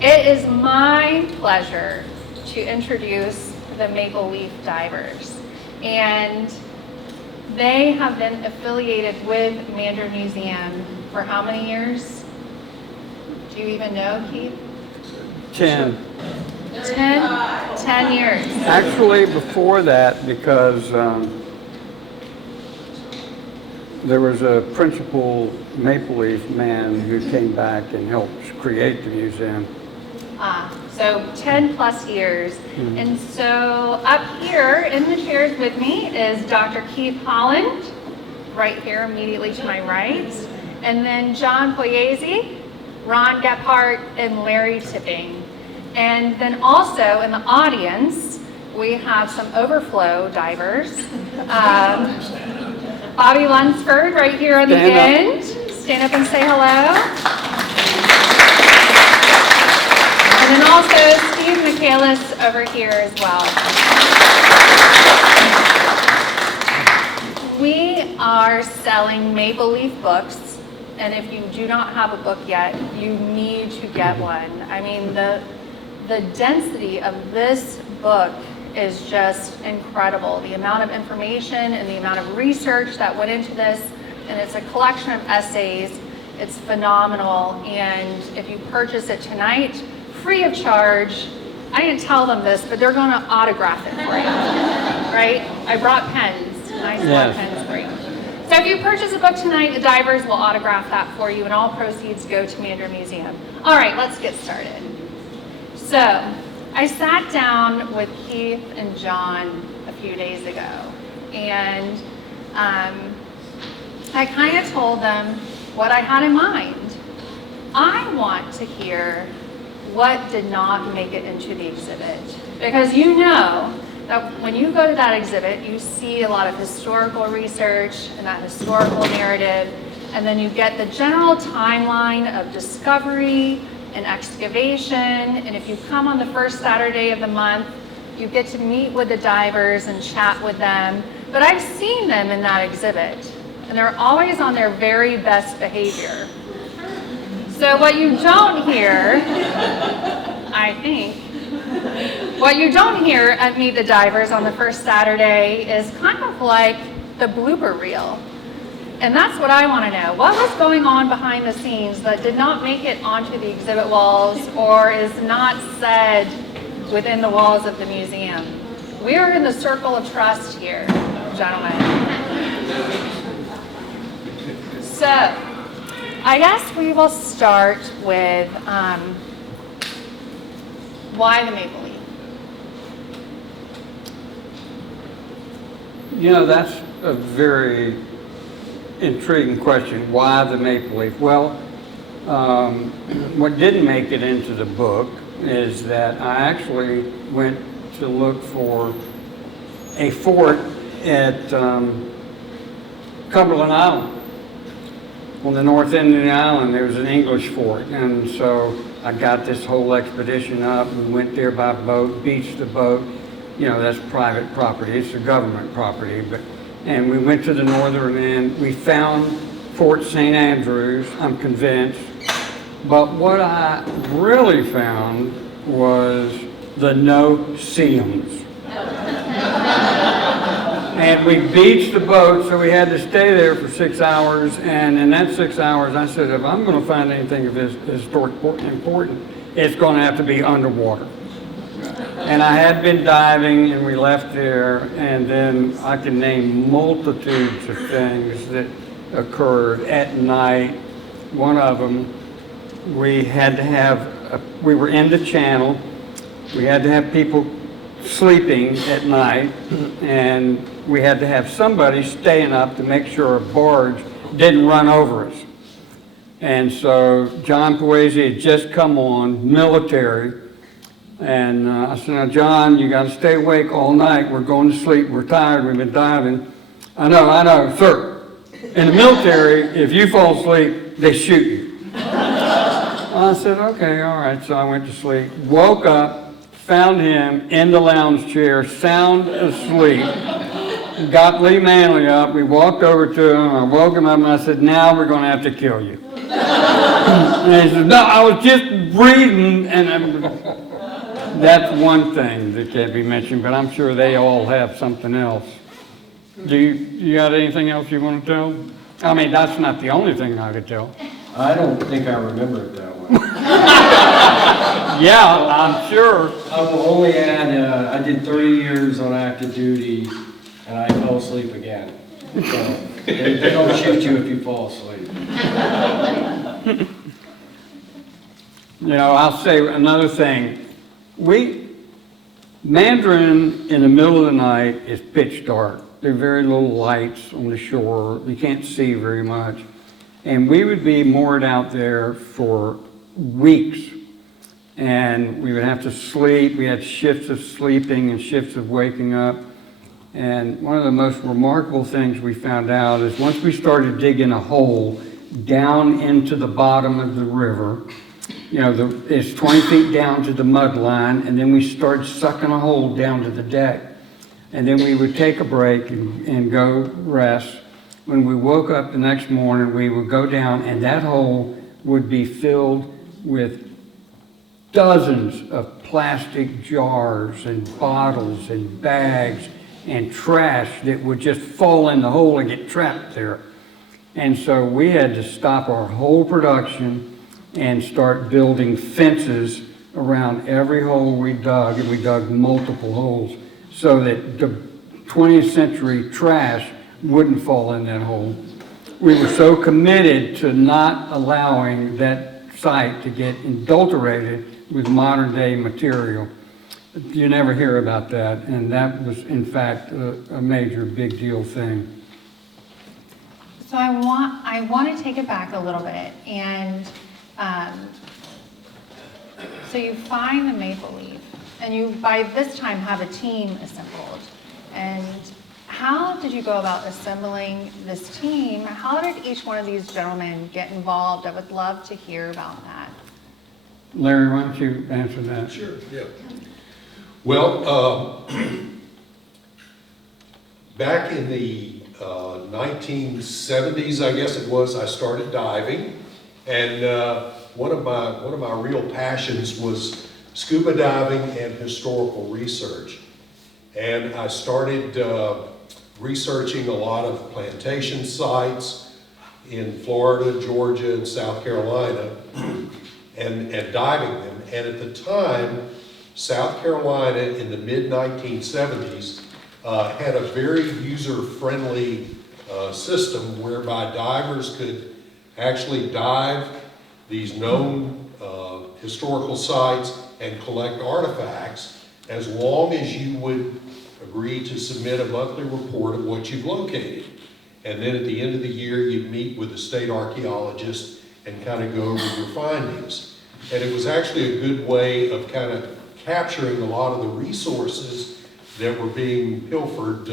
It is my pleasure to introduce the Maple Leaf Divers. And they have been affiliated with Mandarin Museum for how many years? Do you even know, Keith? 10. 10 years. Actually, before that, because there was a principal Maple Leaf man who came back and helped create the museum. So 10 plus years. Mm-hmm. And so up here in the chairs with me is Dr. Keith Holland, right here immediately to my right. And then John Pugliese, Ron Gephardt, and Larry Tipping. And then also in the audience, we have some overflow divers. Bobby Lunsford right here on the end. Stand up and say hello. And then also Steve Michaelis over here as well. We are selling Maple Leaf books, and if you do not have a book yet, you need to get one. I mean, the density of this book is just incredible. The amount of information and the amount of research that went into this, and it's a collection of essays. It's phenomenal, and if you purchase it tonight, free of charge. I didn't tell them this, but they're going to autograph it for you, right? I brought pens, nice black pens for you. So if you purchase a book tonight, the divers will autograph that for you, and all proceeds go to Mandarin Museum. All right, let's get started. So I sat down with Keith and John a few days ago, and I kind of told them what I had in mind. I want to hear what did not make it into the exhibit. Because you know that when you go to that exhibit, you see a lot of historical research and that historical narrative, and then you get the general timeline of discovery and excavation, and if you come on the first Saturday of the month, you get to meet with the divers and chat with them. But I've seen them in that exhibit, and they're always on their very best behavior. So what you don't hear, I think, what you don't hear at Meet the Divers on the first Saturday is kind of like the blooper reel. And that's what I want to know. What was going on behind the scenes that did not make it onto the exhibit walls or is not said within the walls of the museum? We are in the circle of trust here, gentlemen. So, I guess we will start with why the Maple Leaf? You know, that's a very intriguing question. Why the Maple Leaf? Well, what didn't make it into the book is that I actually went to look for a fort at Cumberland Island. On the north end of the island, there was an English fort, and so I got this whole expedition up. We went there by boat, beached the boat. You know, that's private property. It's a government property, and we went to the northern end. We found Fort St. Andrews, I'm convinced. But what I really found was the no-see-ums. And we beached the boat, so we had to stay there for 6 hours. And in that 6 hours, I said, if I'm going to find anything of this historic important, it's going to have to be underwater. And I had been diving, and we left there, and then I can name multitudes of things that occurred at night. One of them, we had to have, we were in the channel, we had to have people sleeping at night, and we had to have somebody staying up to make sure a barge didn't run over us. And so John Pugliese had just come on, military, and I said, now John, you got to stay awake all night. We're going to sleep. We're tired. We've been diving. I know, sir. In the military, if you fall asleep, they shoot you. I said, okay, all right. So I went to sleep, woke up, found him in the lounge chair, sound asleep, got Lee Manley up. We walked over to him. I woke him up and I said, now we're going to have to kill you. And he says, no, I was just reading, and that's one thing that can't be mentioned, but I'm sure they all have something else. You got anything else you want to tell? I mean, that's not the only thing I could tell. I don't think I remember it that way. Yeah, I'm sure. I will only add, I did 30 years on active duty, and I fell asleep again. So, they don't shoot you if you fall asleep. You know, I'll say another thing. Mandarin in the middle of the night is pitch dark. There are very little lights on the shore. You can't see very much. And we would be moored out there for weeks. And we would have to sleep. We had shifts of sleeping and shifts of waking up. And one of the most remarkable things we found out is once we started digging a hole down into the bottom of the river, you know, it's 20 feet down to the mud line, and then we started sucking a hole down to the deck. And then we would take a break and go rest. When we woke up the next morning, we would go down, and that hole would be filled with dozens of plastic jars and bottles and bags and trash that would just fall in the hole and get trapped there. And so we had to stop our whole production and start building fences around every hole we dug, and we dug multiple holes so that the 20th century trash wouldn't fall in that hole. We were so committed to not allowing that site to get adulterated with modern day material. You never hear about that, and that was in fact a major big deal thing. So I want to take it back a little bit, and so you find the maple leaf, and you by this time have a team assembled. And how did you go about assembling this team? How did each one of these gentlemen get involved? I would love to hear about that. Larry, why don't you answer that? Sure, yeah. Well, back in the 1970s, I guess it was, I started diving, and one of my real passions was scuba diving and historical research. And I started researching a lot of plantation sites in Florida, Georgia, and South Carolina, and diving them. And at the time, South Carolina in the mid-1970s had a very user-friendly system whereby divers could actually dive these known historical sites and collect artifacts as long as you would agree to submit a monthly report of what you've located. And then at the end of the year, you'd meet with the state archaeologist and kind of go over your findings. And it was actually a good way of kind of capturing a lot of the resources that were being pilfered,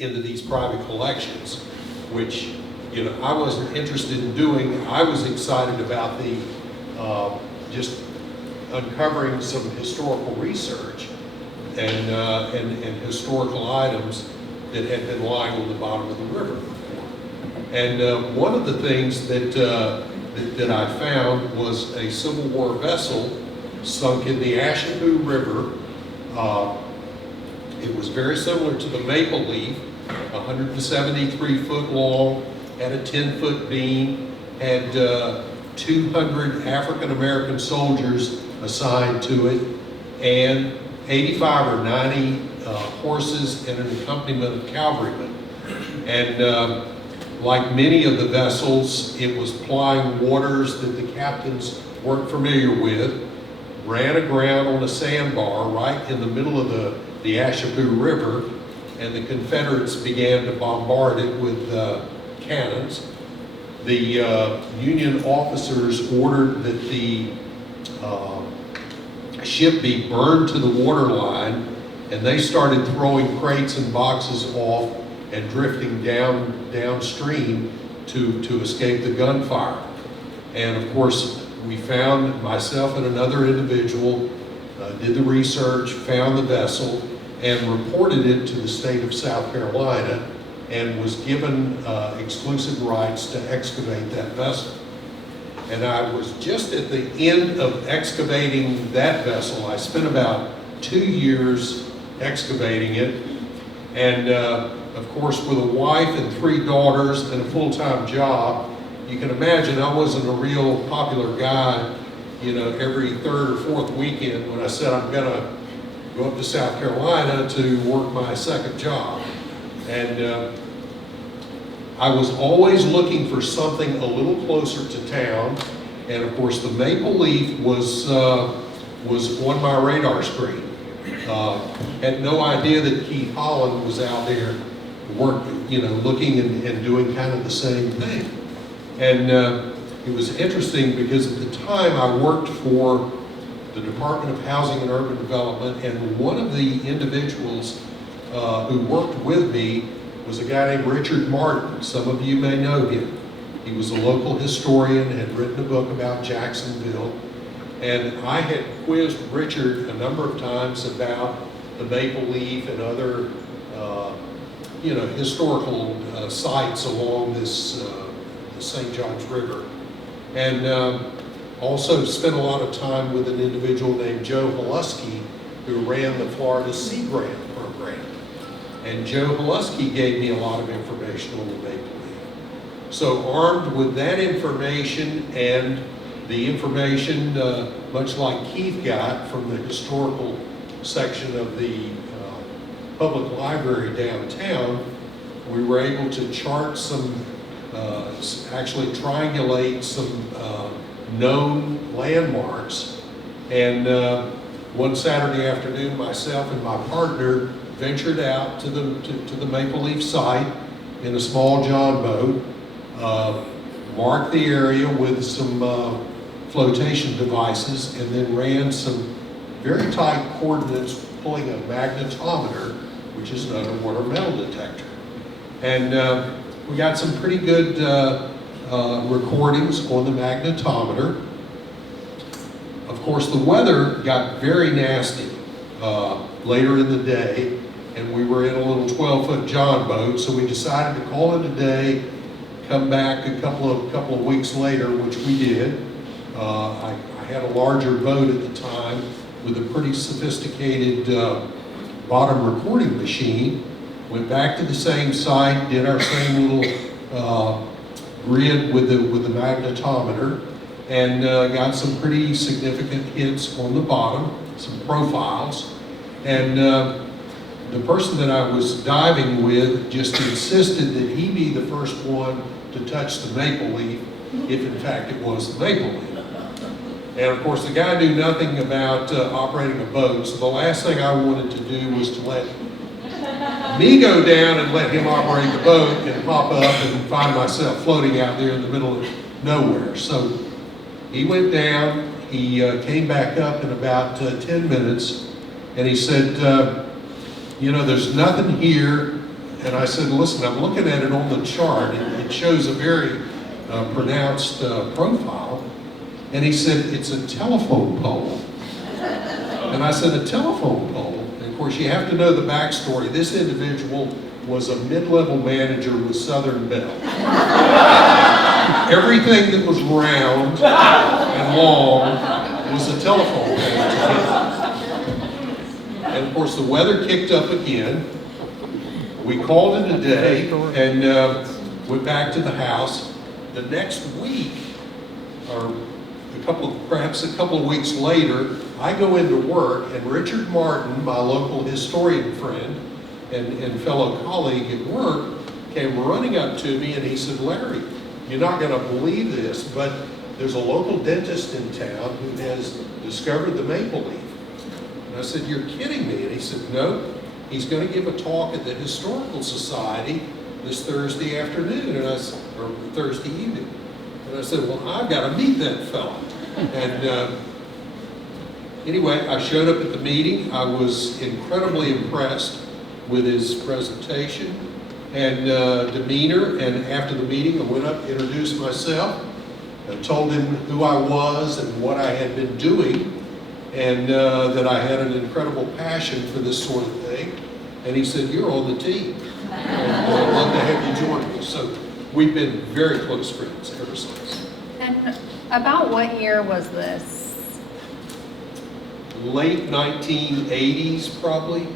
into these private collections, which, I wasn't interested in doing. I was excited about the just uncovering some historical research and historical items that had been lying on the bottom of the river before. And one of the things that I found was a Civil War vessel sunk in the Ashepoo River. It was very similar to the Maple Leaf, 173 foot long, had a 10-foot beam, had 200 African-American soldiers assigned to it, and 85 or 90 horses and an accompaniment of cavalrymen. And like many of the vessels, it was plying waters that the captains weren't familiar with, ran aground on a sandbar right in the middle of the Ashepoo River, and the Confederates began to bombard it with cannons. The Union officers ordered that the ship be burned to the waterline, and they started throwing crates and boxes off and drifting downstream to escape the gunfire. And of course, we found, myself and another individual, did the research, found the vessel, and reported it to the state of South Carolina. and was given exclusive rights to excavate that vessel. And I was just at the end of excavating that vessel. I spent about 2 years excavating it. And of course, with a wife and 3 daughters and a full-time job, you can imagine I wasn't a real popular guy, you know, every 3rd or 4th weekend when I said I'm gonna go up to South Carolina to work my second job. And I was always looking for something a little closer to town. And of course, the Maple Leaf was on my radar screen. Had no idea that Keith Holland was out there looking and doing kind of the same thing. And it was interesting because at the time I worked for the Department of Housing and Urban Development, and one of the individuals who worked with me was a guy named Richard Martin. Some of you may know him. He was a local historian, had written a book about Jacksonville, and I had quizzed Richard a number of times about the Maple Leaf and other historical sites along this the St. Johns River. And also spent a lot of time with an individual named Joe Halusky, who ran the Florida Sea Grant program. And Joe Halusky gave me a lot of information on the Maple Leaf. So armed with that information and the information, much like Keith got from the historical section of the public library downtown, we were able to chart some, actually triangulate some known landmarks. And one Saturday afternoon, myself and my partner ventured out to the Maple Leaf site in a small John boat, marked the area with some flotation devices, and then ran some very tight coordinates pulling a magnetometer, which is an underwater metal detector. And we got some pretty good recordings on the magnetometer. Of course, the weather got very nasty later in the day, and we were in a little 12-foot John boat, so we decided to call it a day, come back a couple of weeks later, which we did. I had a larger boat at the time with a pretty sophisticated bottom recording machine. Went back to the same site, did our same little grid with the magnetometer, and got some pretty significant hits on the bottom, some profiles. And the person that I was diving with just insisted that he be the first one to touch the Maple Leaf, if in fact it was the Maple Leaf. And of course, the guy knew nothing about operating a boat, so the last thing I wanted to do was to let me go down and let him operate the boat and pop up and find myself floating out there in the middle of nowhere. So he went down, he came back up in about 10 minutes, and he said, there's nothing here. And I said, listen, I'm looking at it on the chart. It shows a very pronounced profile. And he said, it's a telephone pole. And I said, a telephone pole? And of course, you have to know the backstory. This individual was a mid-level manager with Southern Bell. Everything that was round and long was a telephone pole. And of course, the weather kicked up again. We called it a day and went back to the house. The next week, or perhaps a couple of weeks later, I go into work, and Richard Martin, my local historian friend and fellow colleague at work, came running up to me and he said, Larry, you're not going to believe this, but there's a local dentist in town who has discovered the Maple Leaf. And I said, you're kidding me. And he said, no, he's going to give a talk at the Historical Society this Thursday afternoon, or Thursday evening. And I said, well, I've got to meet that fella. And anyway, I showed up at the meeting. I was incredibly impressed with his presentation and demeanor. And after the meeting, I went up, introduced myself, and told him who I was and what I had been doing, and that I had an incredible passion for this sort of thing. And he said, you're on the team. I'd love to have you join me. So we've been very close friends ever since. And about what year was this? Late 1980s, probably.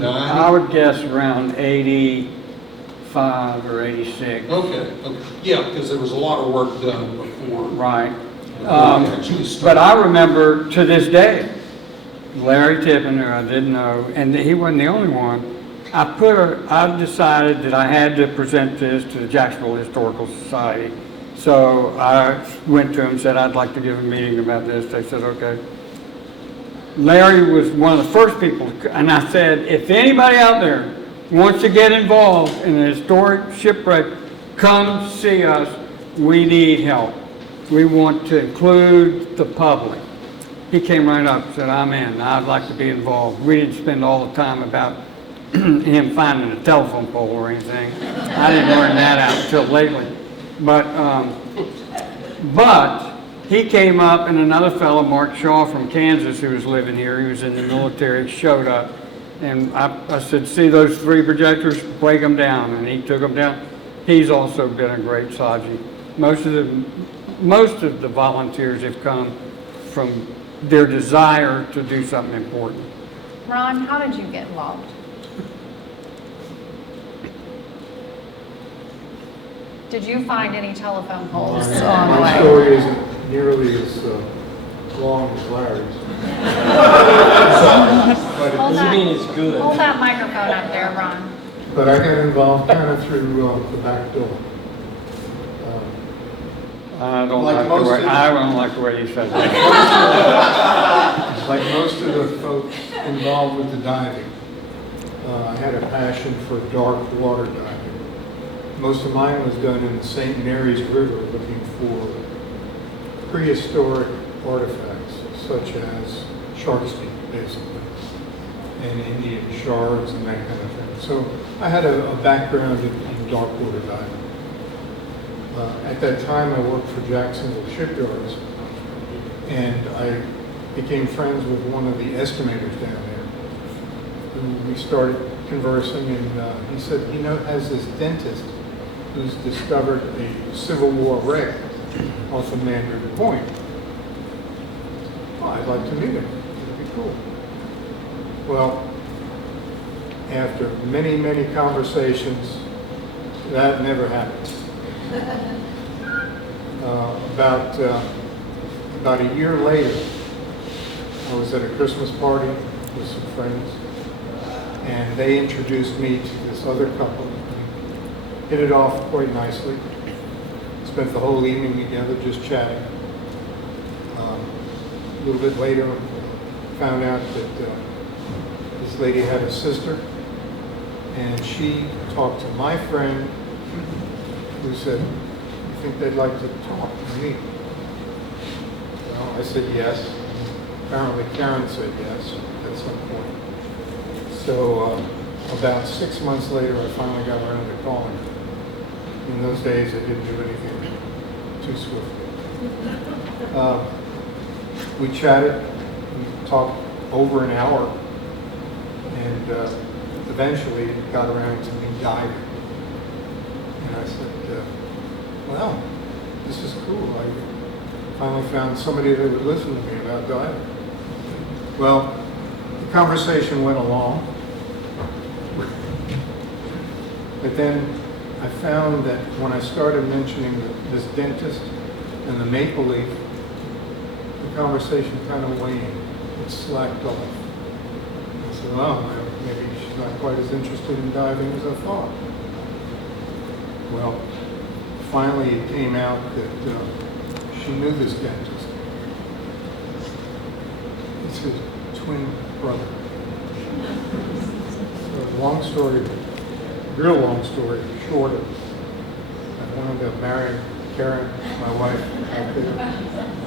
I would guess around 85 or 86. Okay. Yeah, because there was a lot of work done before. Right. Actually started. But I remember to this day, Larry Tippin, who I didn't know, and he wasn't the only one, I decided that I had to present this to the Jacksonville Historical Society. So I went to him and said, I'd like to give a meeting about this. They said, okay. Larry was one of the first people, and I said, if anybody out there wants to get involved in a historic shipwreck, come see us. We need help. We want to include the public. He came right up and said, I'm in. I'd like to be involved. We didn't spend all the time about him finding a telephone pole or anything. I didn't learn that out until lately. But he came up, and another fellow, Mark Shaw from Kansas, who was living here, he was in the military, showed up. And I said, see those 3 projectors? Break them down. And he took them down. He's also been a great Saji. Most of the volunteers have come from their desire to do something important. Ron, how did you get involved? Did you find any telephone poles on the My way? story isn't nearly as long as Larry's. Hold You mean it's good? Hold that microphone up there, Ron. But I got involved kind of through the back door. I don't Like like most the way, of- I don't like the way you said that. Like most of the folks involved with the diving, I had a passion for dark water diving. Most of mine was done in the St. Mary's River looking for prehistoric artifacts such as shark's teeth, basically, and Indian shards and that kind of thing. So I had a background in dark water diving. At that time, I worked for Jacksonville Shipyards, and I became friends with one of the estimators down there. And we started conversing, and he said he has this dentist who's discovered a Civil War wreck off of Mandarin Point. Well, I'd like to meet him. It'd be cool. Well, after many, many conversations, that never happened. About a year later, I was at a Christmas party with some friends, and they introduced me to this other couple. Hit it off quite nicely. Spent the whole evening together just chatting. A little bit later, found out that this lady had a sister, and she talked to my friend, who said, "You think they'd like to talk to me?" Well, I said yes. Apparently Karen said yes at some point. So about 6 months later, I finally got around to calling her. In those days, I didn't do anything too swiftly. We chatted, we talked over an hour, and eventually it got around to me diving. And I said, well, this is cool. I finally found somebody that would listen to me about diving. Well, the conversation went along. But then I found that when I started mentioning this dentist and the maple leaf, the conversation kind of waned. It slacked off. I said, well, maybe she's not quite as interested in diving as I thought. Well, finally it came out that she knew this dentist. It's his twin brother. So long story, real long story short, I wound up marrying Karen, my wife, out there,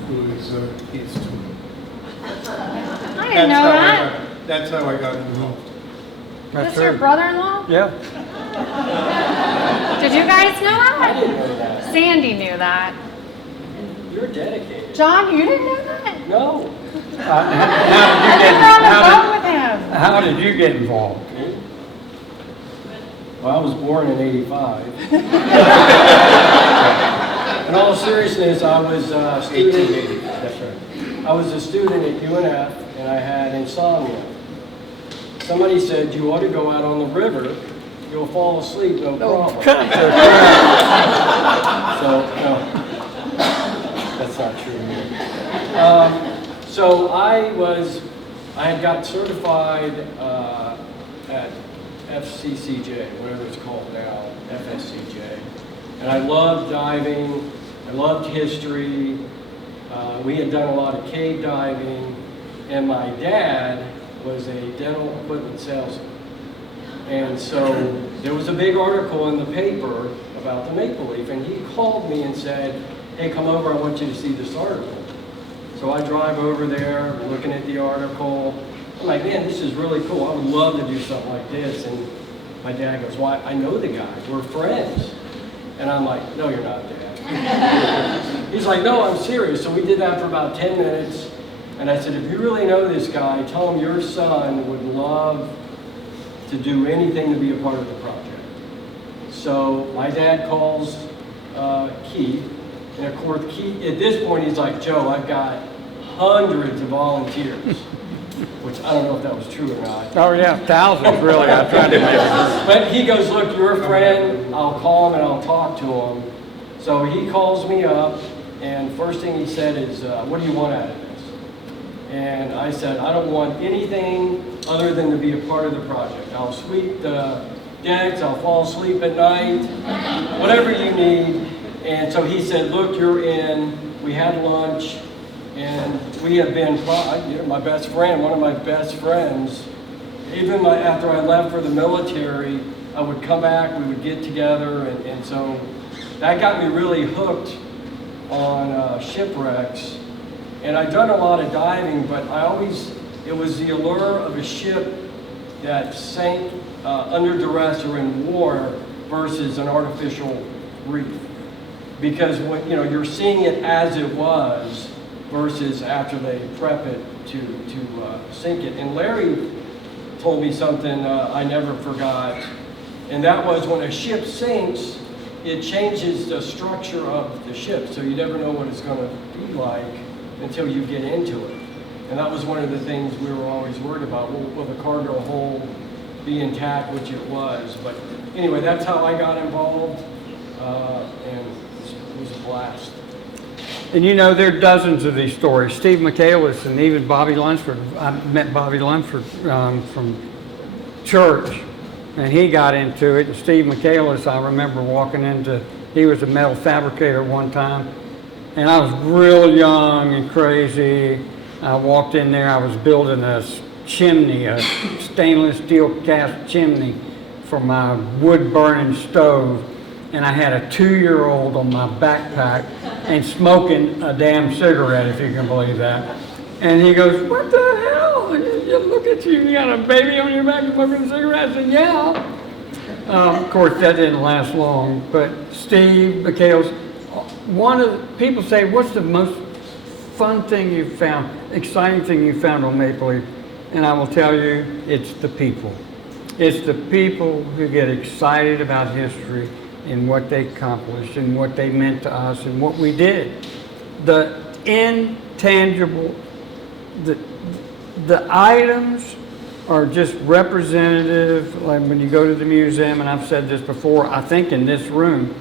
who is his twin. I didn't know that. That's how I got involved. That's This your true. brother-in-law? Yeah. Did you guys know I that? didn't know that. Sandy knew that. You're dedicated. John, you didn't know that? No. You were on the boat with him. How did you get involved? Well, I was born in '85. In all seriousness, I was a student. That's right. I was a student at UNF, and I had insomnia. Somebody said, you ought to go out on the river. You'll fall asleep, no problem. So, no, that's not true here. So I had got certified at FCCJ, whatever it's called now, FSCJ. And I loved diving, I loved history. We had done a lot of cave diving, and my dad was a dental equipment salesman. And so there was a big article in the paper about the maple leaf, and he called me and said, hey, come over, I want you to see this article. So I drive over there, looking at the article. I'm like, man, this is really cool. I would love to do something like this. And my dad goes, well, I know the guy. We're friends. And I'm like, no, you're not, Dad. He's like, no, I'm serious. So we did that for about 10 minutes. And I said, if you really know this guy, tell him your son would love to do anything to be a part of the project. So my dad calls Keith. And of course, Keith, at this point, he's like, Joe, I've got hundreds of volunteers. Which I don't know if that was true or not. Oh yeah, thousands really. I tried to make it. But he goes, look, you're a friend. I'll call him and I'll talk to him. So he calls me up, and first thing he said is, what do you want out of this? And I said, I don't want anything other than to be a part of the project. I'll sweep the decks, I'll fall asleep at night, whatever you need. And so he said, look, you're in. We had lunch. And we have been, my best friend, one of my best friends, even after I left for the military, I would come back, we would get together, and so that got me really hooked on shipwrecks. And I'd done a lot of diving, but it was the allure of a ship that sank under duress or in war versus an artificial reef. Because when, you're seeing it as it was, versus after they prep it to sink it. And Larry told me something I never forgot, and that was when a ship sinks, it changes the structure of the ship, so you never know what it's going to be like until you get into it. And that was one of the things we were always worried about. Will the cargo hold be intact, which it was. But anyway, that's how I got involved, and it was a blast. And there are dozens of these stories. Steve Michaelis and even Bobby Lunsford. I met Bobby Lunsford from church, and he got into it. And Steve Michaelis, I remember he was a metal fabricator one time, and I was real young and crazy. I walked in there, I was building a chimney, a stainless steel cast chimney for my wood burning stove. And I had a 2-year-old on my backpack and smoking a damn cigarette, if you can believe that. And he goes, what the hell? You look at you got a baby on your back smoking a cigarette? I said, yeah. Of course, that didn't last long. But Steve McHale's, people say, what's the most fun thing you found, exciting thing you found on Maple Leaf? And I will tell you, it's the people. It's the people who get excited about history and what they accomplished and what they meant to us and what we did. The intangible, the items are just representative, like when you go to the museum, and I've said this before, I think in this room,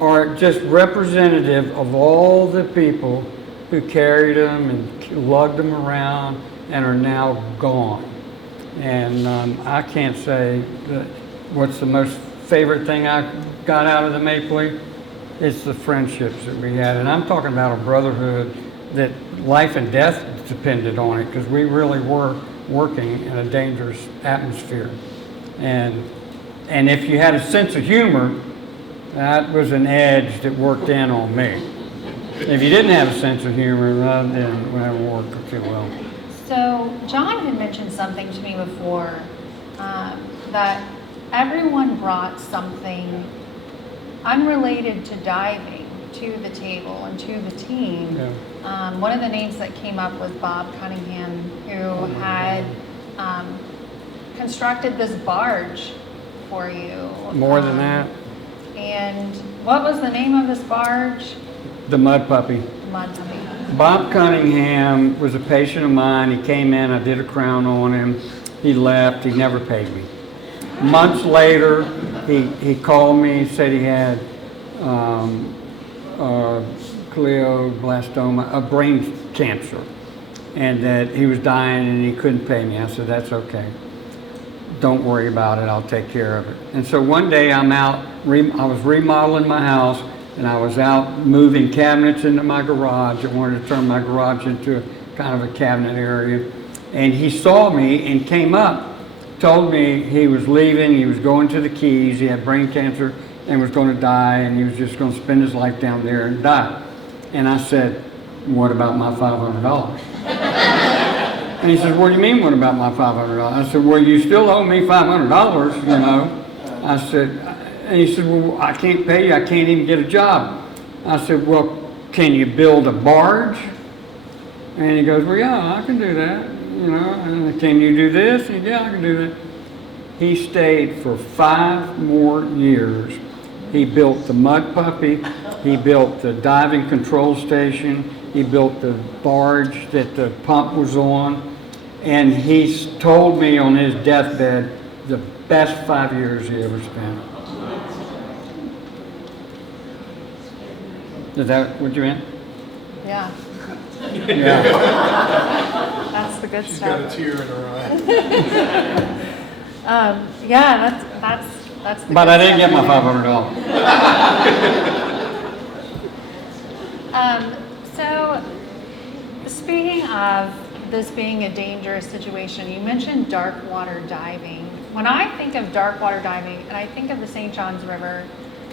are just representative of all the people who carried them and lugged them around and are now gone. And I can't say that what's the most favorite thing I got out of the Maple Leaf, it's the friendships that we had. And I'm talking about a brotherhood that life and death depended on it, because we really were working in a dangerous atmosphere. And if you had a sense of humor, that was an edge that worked in on me. If you didn't have a sense of humor, that didn't work too well. So John had mentioned something to me before, that everyone brought something unrelated to diving to the table and to the team. Yeah. One of the names that came up was Bob Cunningham, who had constructed this barge for you. More than that, And what was the name of this barge? the Mud Puppy. Mud Puppy. Bob Cunningham was a patient of mine. He came in, I did a crown on him. He left, he never paid me. Months later, he called me, said he had glioblastoma, a brain cancer, and that he was dying and he couldn't pay me. I said, that's okay. Don't worry about it, I'll take care of it. And so one day I'm out, I was remodeling my house, and I was out moving cabinets into my garage. I wanted to turn my garage into kind of a cabinet area. And he saw me and came up, told me he was leaving, he was going to the Keys, he had brain cancer and was going to die, and he was just going to spend his life down there and die. And I said, what about my $500? And he said, what do you mean, what about my $500? I said, well, you still owe me $500, you know. I said, and he said, well, I can't pay you, I can't even get a job. I said, well, can you build a barge? And he goes, well, yeah, I can do that, you know. And can you do this? And, yeah, I can do that. He stayed for 5 more years. He built the Mud Puppy, he built the diving control station, he built the barge that the pump was on, and he told me on his deathbed the best 5 years he ever spent. Is that what you meant? Yeah, Yeah. that's the good She's got a stuff. tear in her eye. Yeah, that's the But good I didn't stuff. get my $500. So, speaking of this being a dangerous situation, you mentioned dark water diving. When I think of dark water diving, and I think of the St. Johns River,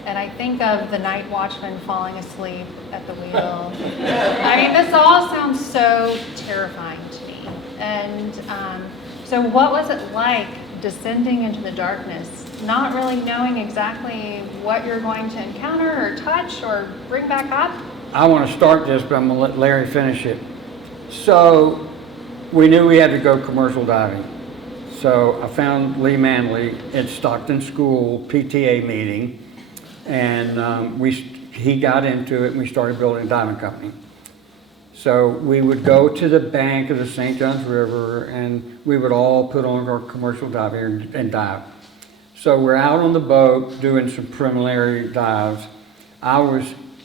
and I think of the night watchman falling asleep at the wheel. I mean, this all sounds so terrifying to me. And so what was it like descending into the darkness, not really knowing exactly what you're going to encounter or touch or bring back up? I want to start this, but I'm going to let Larry finish it. So we knew we had to go commercial diving. So I found Lee Manley at Stockton School PTA meeting, and he got into it, and we started building a diving company. So we would go to the bank of the St. Johns River, and we would all put on our commercial dive gear and dive. So we're out on the boat doing some preliminary dives.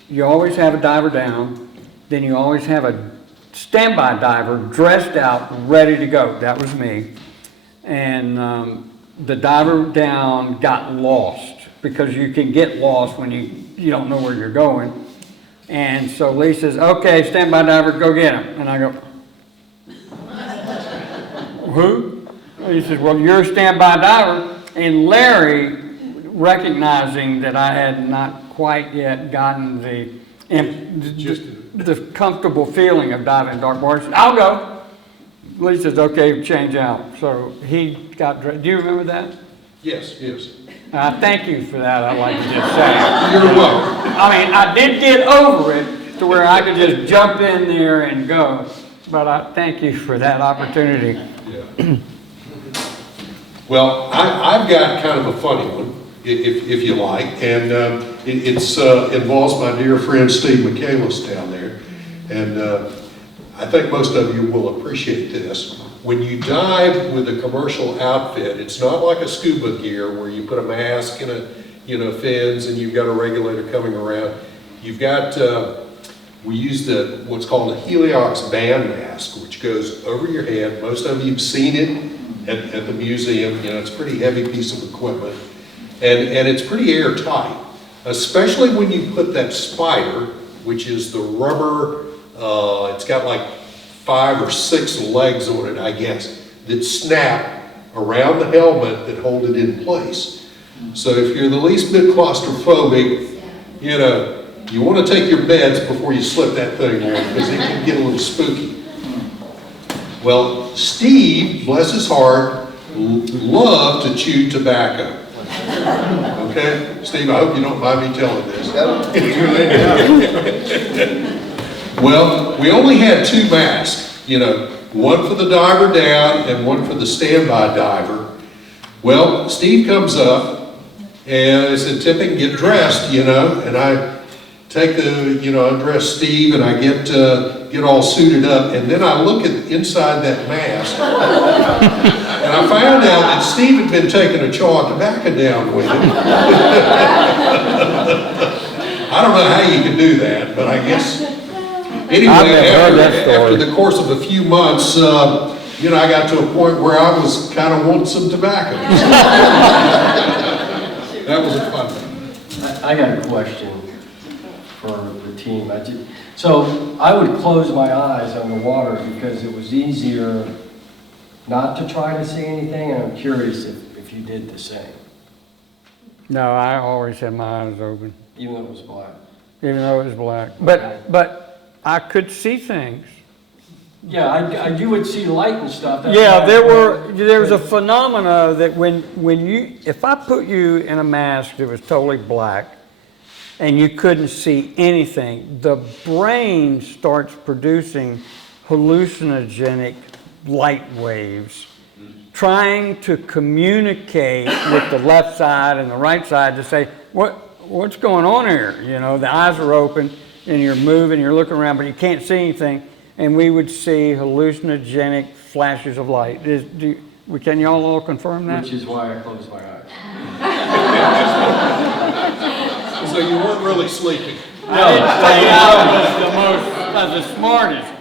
You always have a diver down, then you always have a standby diver dressed out, ready to go. That was me. And the diver down got lost, because you can get lost when you don't know where you're going. And so Lee says, okay, standby diver, go get him. And I go, who? And he says, well, you're a standby diver. And Larry, recognizing that I had not quite yet gotten the comfortable feeling of diving in dark waters, I'll go. Lee says, okay, change out. So he got dressed. Do you remember that? Yes, yes. Thank you for that, I'd like to just say. You're welcome. I mean, I did get over it to where I could just jump in there and go, but I thank you for that opportunity. Yeah. Well, I've got kind of a funny one, if you like, and it involves my dear friend Steve Michaelis down there, and I think most of you will appreciate this. When you dive with a commercial outfit, it's not like a scuba gear where you put a mask and fins, and you've got a regulator coming around. You've got, we use what's called a heliox band mask, which goes over your head. Most of you've seen it at the museum. It's a pretty heavy piece of equipment, and it's pretty airtight, especially when you put that spider, which is the rubber, it's got like 5 or 6 legs on it, I guess, that snap around the helmet that hold it in place. So if you're the least bit claustrophobic, you want to take your meds before you slip that thing on, because it can get a little spooky. Well, Steve, bless his heart, loved to chew tobacco. Okay? Steve, I hope you don't mind me telling this. Well, we only had 2 masks, one for the diver down and one for the standby diver. Well, Steve comes up and I said, Tipping, get dressed, you know, and I take the, you know, undress Steve and I get all suited up, and then I look at inside that mask and I found out that Steve had been taking a chaw of tobacco down with him. I don't know how you can do that, but I guess, anyway, after the course of a few months, you know, I got to a point where I was kind of wanting some tobacco. That was a fun one. I got a question for the team. So I would close my eyes underwater because it was easier not to try to see anything, and I'm curious if you did the same, No, I always had my eyes open, even though it was black. even though it was black. Okay. But I could see things. Yeah, you would see light and stuff. That's Yeah, why- there was a phenomena that if I put you in a mask that was totally black and you couldn't see anything, the brain starts producing hallucinogenic light waves, trying to communicate with the left side and the right side to say, what's going on here? You know, the eyes are open and you're moving, you're looking around, but you can't see anything. And we would see hallucinogenic flashes of light. Can y'all all confirm that? Which is why I closed my eyes. So you weren't really sleeping. I was the smartest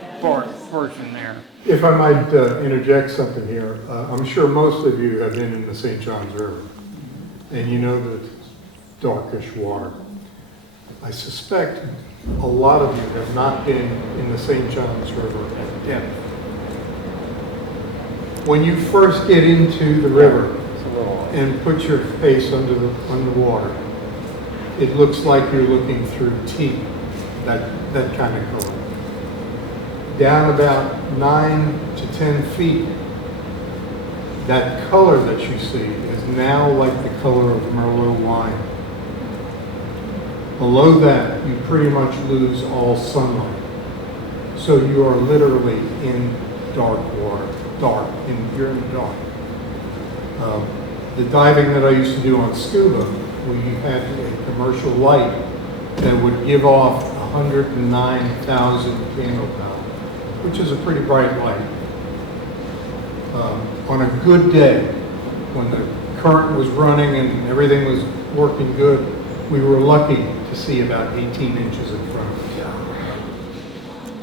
person there. If I might interject something here, I'm sure most of you have been in the St. Johns River, and you know that it's darkish water. I suspect a lot of you have not been in the St. Johns River at depth. When you first get into the river and put your face under the water, it looks like you're looking through tea, that kind of color. Down about 9 to 10 feet, that color that you see is now like the color of Merlot wine. Below that, you pretty much lose all sunlight. So you are literally in dark water, you're in the dark. The diving that I used to do on scuba, we had a commercial light that would give off 109,000 candle power, which is a pretty bright light. On a good day, when the current was running and everything was working good, we were lucky to see about 18 inches in front of us.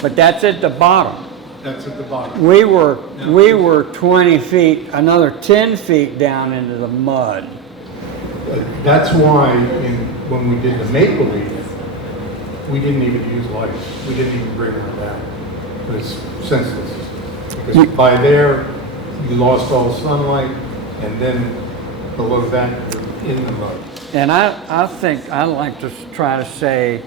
But that's at the bottom. That's at the bottom. We were 20 feet, another 10 feet down into the mud. That's why when we did the Maple Leaf, we didn't even use lights. We didn't even bring them back. It was senseless. Because by there, you lost all sunlight, and then below that, you're in the mud. And I think I like to try to say,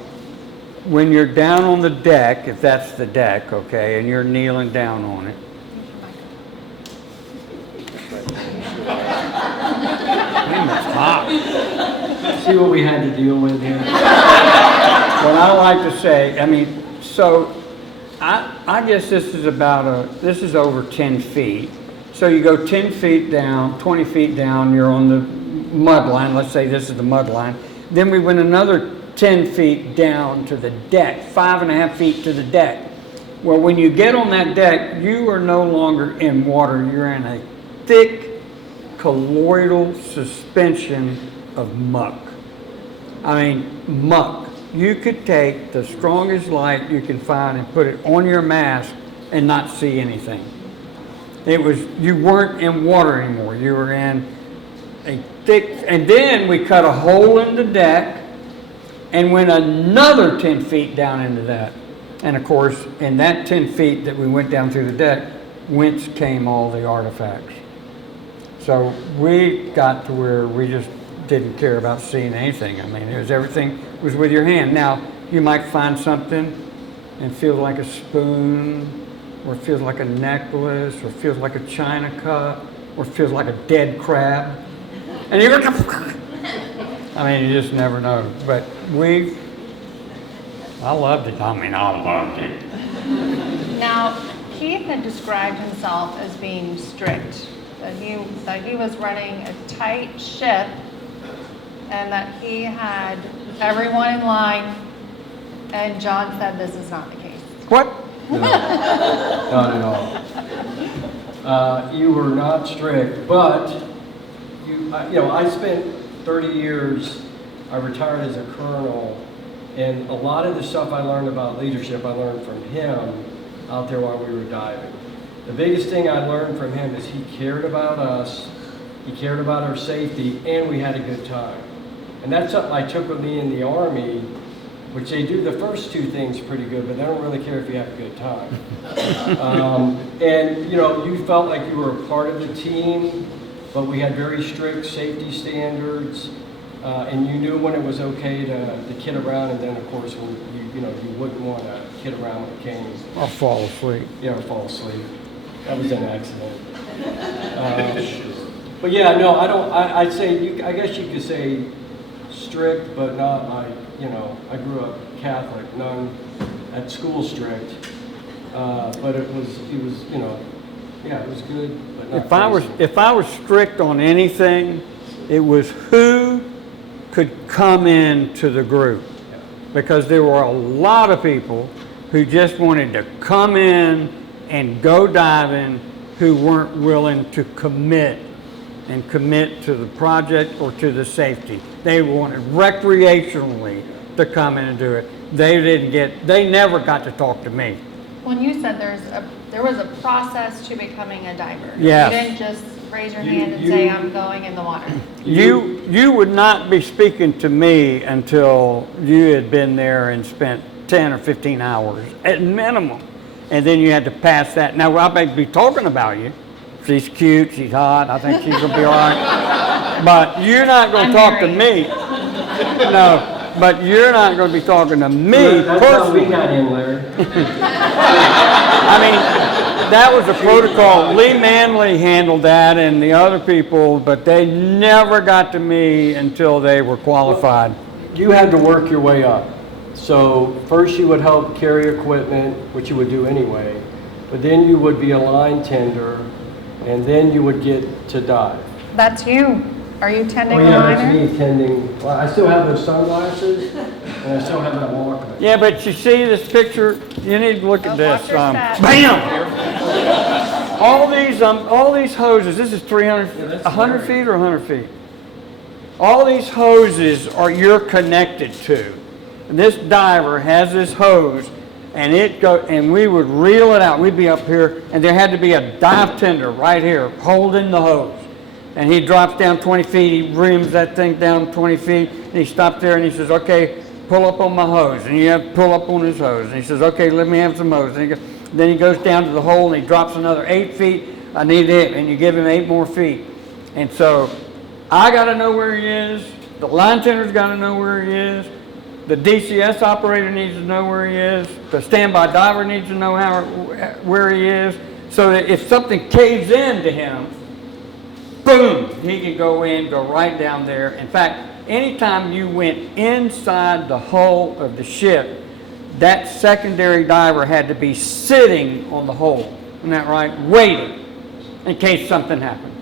when you're down on the deck, if that's the deck, okay, and you're kneeling down on it. It's hot. See what we had to deal with here? What I like to say, I mean, so I guess this is over 10 feet. So you go 10 feet down, 20 feet down, you're on the mud line. Let's say this is the mud line. Then we went another 10 feet down to the deck, 5.5 feet to the deck. Well, when you get on that deck, you are no longer in water. You're in a thick, colloidal suspension of muck. I mean, muck. You could take the strongest light you can find and put it on your mask and not see anything. You weren't in water anymore. You were in a thick, and then we cut a hole in the deck and went another 10 feet down into that. And of course, in that 10 feet that we went down through the deck, whence came all the artifacts. So we got to where we just didn't care about seeing anything. I mean, everything was with your hand. Now, you might find something and feel like a spoon, or it feels like a necklace, or it feels like a china cup, or it feels like a dead crab. And you're like, I mean, you just never know. But I loved it. I mean, I loved it. Now, Keith had described himself as being strict, that he was running a tight ship, and that he had everyone in line, and John said this is not the case. What? No, not at all. You were not strict, but I spent 30 years, I retired as a colonel, and a lot of the stuff I learned about leadership, I learned from him out there while we were diving. The biggest thing I learned from him is he cared about us, he cared about our safety, and we had a good time. And that's something I took with me in the Army, which they do the first two things pretty good, but they don't really care if you have a good time. And you felt like you were a part of the team, but we had very strict safety standards, and you knew when it was okay to kid around, and then of course when you wouldn't want to kid around when it came. I'll fall asleep. Yeah, or fall asleep. That was an accident. But yeah, no, I'd say I guess you could say strict, but not like, I grew up Catholic, none at school strict. But it was yeah, it was good, but not crazy. If I was strict on anything, it was who could come into the group. Yeah. Because there were a lot of people who just wanted to come in and go diving who weren't willing to commit to the project or to the safety. They wanted recreationally to come in and do it. They never got to talk to me. When you said there was a process to becoming a diver. Yes. You didn't just raise your hand and say, I'm going in the water. You would not be speaking to me until you had been there and spent 10 or 15 hours at minimum. And then you had to pass that. Now, I may be talking about you. She's cute, she's hot, I think she's gonna be all right. But you're not gonna talk to me. No, but you're not gonna be talking to me That's how we personally. got in, Larry. I mean, that was a protocol. Lee Manley handled that and the other people, but they never got to me until they were qualified. You had to work your way up. So first you would help carry equipment, which you would do anyway, but then you would be a line tender, and then you would get to dive. That's you. Are you tending Oh the yeah, liner? that's me tending. Well, I still have those sunglasses, and I still have that Walkman. Yeah, but you see this picture, you need to look at Oh, this. watch your step. Bam! All these hoses, this is 300, Yeah, that's 100 Larry. feet or 100 feet? All these hoses you're connected to. And this diver has this hose, and we would reel it out. We'd be up here, and there had to be a dive tender right here holding the hose. And he drops down 20 feet, he reams that thing down 20 feet, and he stopped there and he says, okay, pull up on my hose. And you have to pull up on his hose. And he says, okay, let me have some hose. And then he goes down to the hole and he drops another 8 feet. I need it. And you give him 8 more feet. And so I got to know where he is. The line tender's got to know where he is. The DCS operator needs to know where he is. The standby diver needs to know where he is. So that if something caves into him, boom, he can go right down there. In fact, anytime you went inside the hull of the ship, that secondary diver had to be sitting on the hull, isn't that right? Waiting in case something happened,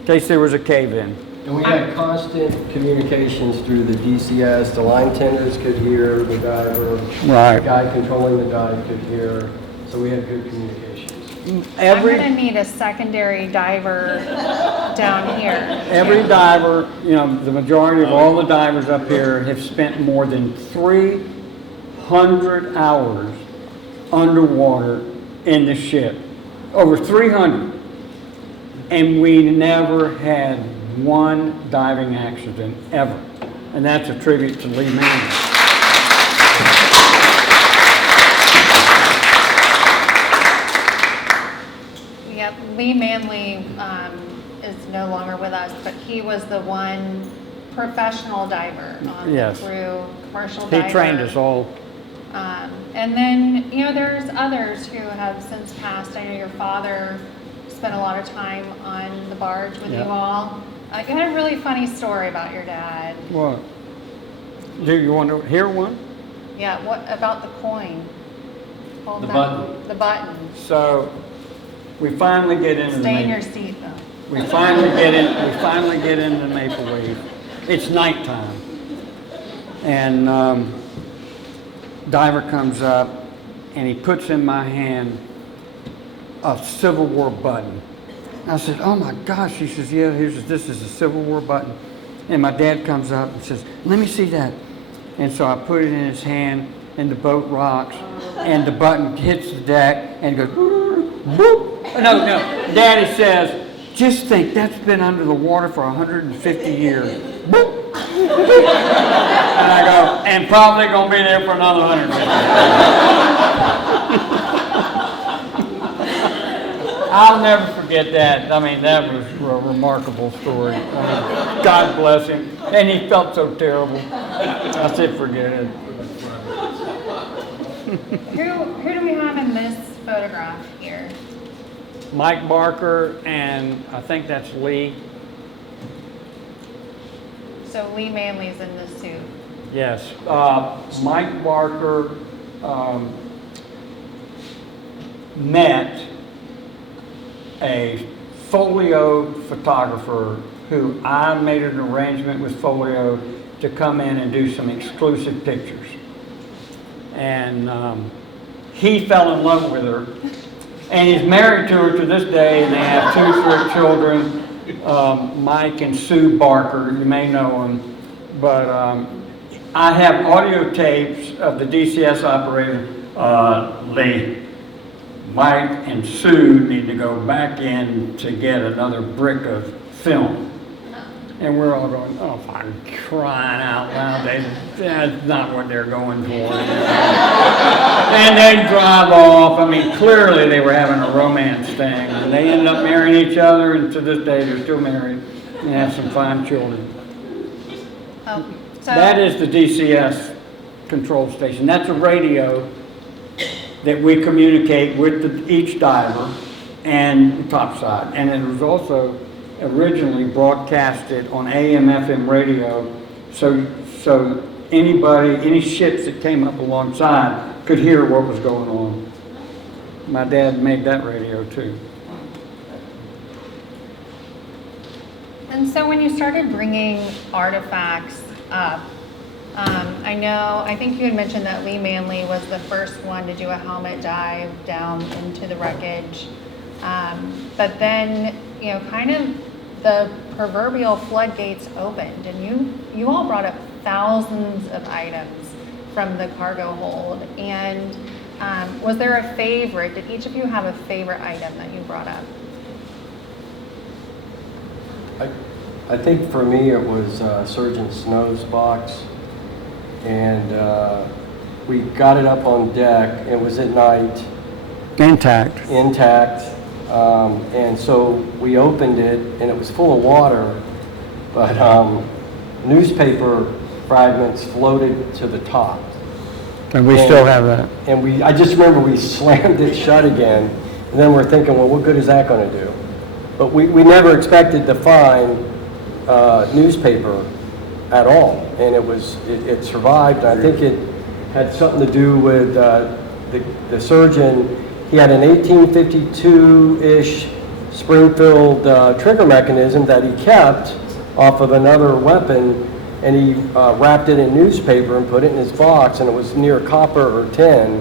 in case there was a cave-in. And we had constant communications through the DCS. The line tenders could hear the diver. Right. The guy controlling the dive could hear. So we had good communications. I'm gonna need a secondary diver down here. Every diver, the majority of all the divers up here have spent more than 300 hours underwater in the ship. Over 300. And we never had one diving accident ever. And that's a tribute to Lee Manley. Yep, Lee Manley is no longer with us, but he was the one professional diver on Yes. the crew, commercial diver. He trained us all. And then, there's others who have since passed. I know your father spent a lot of time on the barge with Yeah. you all. You had a really funny story about your dad. What? Do you want to hear one? Yeah, what about the coin? Hold The that- button. The button. So we finally get into the Stay in your Maple. seat though. We finally get into Maple Leaf. It's nighttime. And diver comes up and he puts in my hand a Civil War button. I said, oh my gosh. He says, yeah, this is a Civil War button. And my dad comes up and says, let me see that. And so I put it in his hand and the boat rocks and the button hits the deck and goes, boop. No, Daddy says, just think, that's been under the water for 150 years. Boop. And I go, and probably gonna be there for another 150. I'll never forget that. I mean, that was a remarkable story. I mean, God bless him. And he felt so terrible. I said, forget it. Who do we have in this photograph here? Mike Barker, and I think that's Lee. So Lee Manley's in this suit. Yes. Mike Barker met a folio photographer who I made an arrangement with Folio to come in and do some exclusive pictures. And he fell in love with her. And he's married to her to this day, and they have 2 children, Mike and Sue Barker. You may know them. But I have audio tapes of the DCS operator, Lee. Mike and Sue need to go back in to get another brick of film. And we're all going, oh, I'm crying out loud. That's not what they're going for. And they drive off. I mean, clearly they were having a romance thing. And they ended up marrying each other, and to this day they're still married and have some fine children. Oh, so That is the DCS control station. That's a radio that we communicate with each diver and topside. And it was also originally broadcasted on AM/FM radio, so anybody, any ships that came up alongside could hear what was going on. My dad made that radio too. And so when you started bringing artifacts up, I think you had mentioned that Lee Manley was the first one to do a helmet dive down into the wreckage. But then, kind of the proverbial floodgates opened, and you all brought up thousands of items from the cargo hold. And was there a favorite? Did each of you have a favorite item that you brought up? I think for me it was Surgeon Snow's box, and we got it up on deck. It was at night. Intact. And so we opened it, and it was full of water, but newspaper fragments floated to the top. And we still have that. And I just remember we slammed it shut again, and then we're thinking, well, what good is that going to do? But we never expected to find newspaper at all, and it survived. I think it had something to do with the surgeon. He had an 1852-ish Springfield trigger mechanism that he kept off of another weapon, and he wrapped it in newspaper and put it in his box, and it was near copper or tin,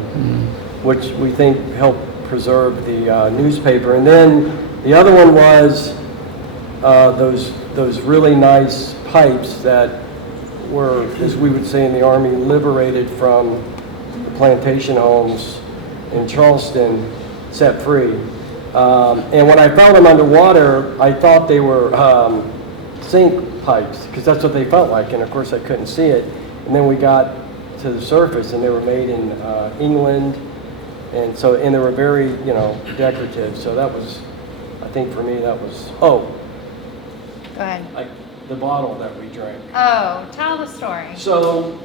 which we think helped preserve the newspaper. And then the other one was those really nice pipes that were, as we would say in the Army, liberated from the plantation homes in Charleston, set free. And when I found them underwater, I thought they were sink pipes, because that's what they felt like, and of course I couldn't see it. And then we got to the surface, and they were made in England, and they were very, decorative. So that was, I think for me, that was, Go ahead. the bottle that we drank. Oh, tell the story. So,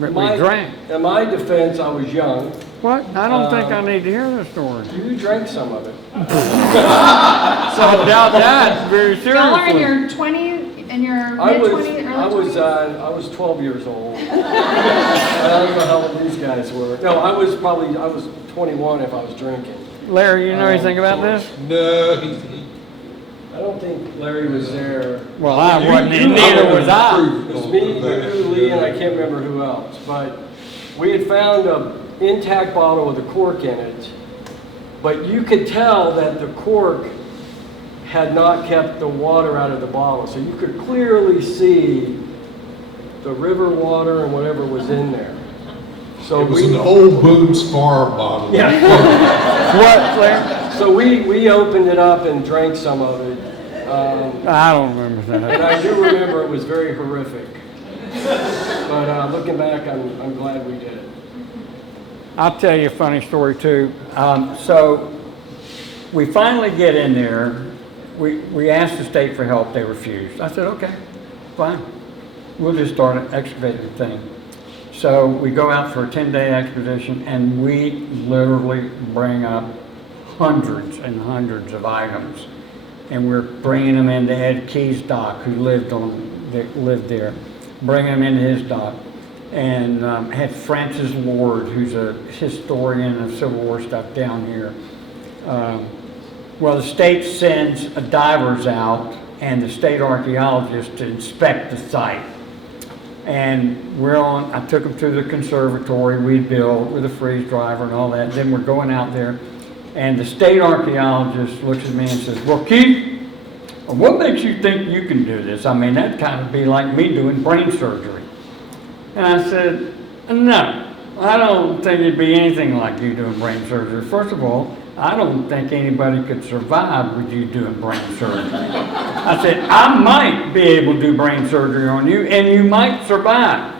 We drank. in my defense, I was young. What? I don't think I need to hear the story. You drank some of it. So I doubt that very Y'all are in seriously. your 20s, in your I was- mid-20s, I was 12 years old. I don't know how old these guys were. No, I was 21 if I was drinking. Larry, you know anything about this? No, I don't think Larry was there. Well, I wasn't, and neither was I. It was me, you, Lee, and I can't remember who else. But we had found an intact bottle with a cork in it. But you could tell that the cork had not kept the water out of the bottle. So you could clearly see the river water and whatever was in there. So it was an old Boone's Farm bottle. Yeah. What, Larry? So we opened it up and drank some of it. I don't remember And that. I do remember it was very horrific. But looking back, I'm glad we did it. I'll tell you a funny story too. So we finally get in there. We asked the state for help. They refused. I said, okay, fine. We'll just start excavating the thing. So we go out for a 10-day expedition, and we literally bring up hundreds and hundreds of items. And we're bringing them into Ed Key's dock, who lived there, bringing them into his dock. And had Francis Lord, who's a historian of Civil War stuff down here. Well, the state sends divers out and the state archaeologists to inspect the site. And I took them to the conservatory we built with a freeze driver and all that. Then we're going out there, and the state archaeologist looks at me and says, well, Keith, what makes you think you can do this? I mean, that'd kind of be like me doing brain surgery. And I said, no, I don't think it'd be anything like you doing brain surgery. First of all, I don't think anybody could survive with you doing brain surgery. I said, I might be able to do brain surgery on you, and you might survive.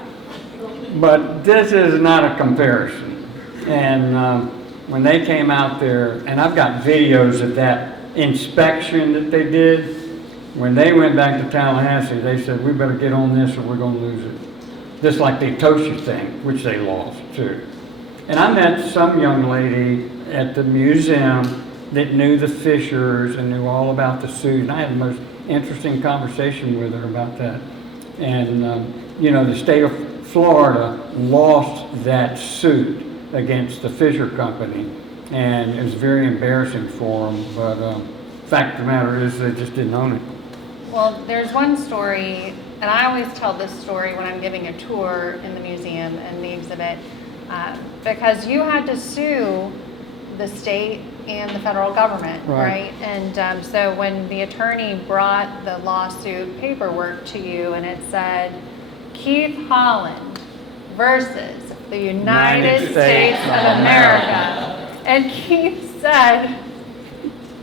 But this is not a comparison. And when they came out there, and I've got videos of that inspection that they did, when they went back to Tallahassee, they said, we better get on this or we're going to lose it. Just like the Itoshi thing, which they lost too. And I met some young lady at the museum that knew the Fishers and knew all about the suit. And I had the most interesting conversation with her about that. And, you know, the state of Florida lost that suit against the Fisher Company. And it was very embarrassing for them. But fact of the matter is they just didn't own it. Well, there's one story, and I always tell this story when I'm giving a tour in the museum and the exhibit, because you had to sue the state and the federal government, right? And so when the attorney brought the lawsuit paperwork to you and it said, Keith Holland versus the United States of America, and Keith said,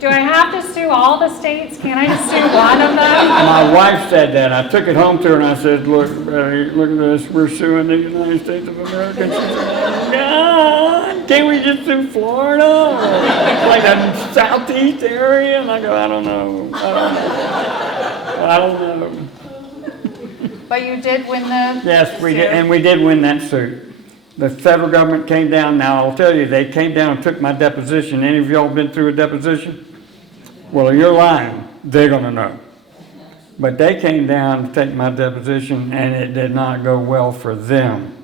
do I have to sue all the states? Can't I just sue one of them? My wife said that. I took it home to her and I said, look at this. We're suing the United States of America. And she said, God, can't we just sue Florida? Or like the southeast area? And I go, I don't know. But you did win the Yes, we suit. did, and we did win that suit. The federal government came down. Now, I'll tell you, they came down and took my deposition. Any of y'all been through a deposition? Well, you're lying. They're going to know. But they came down to take my deposition, and it did not go well for them.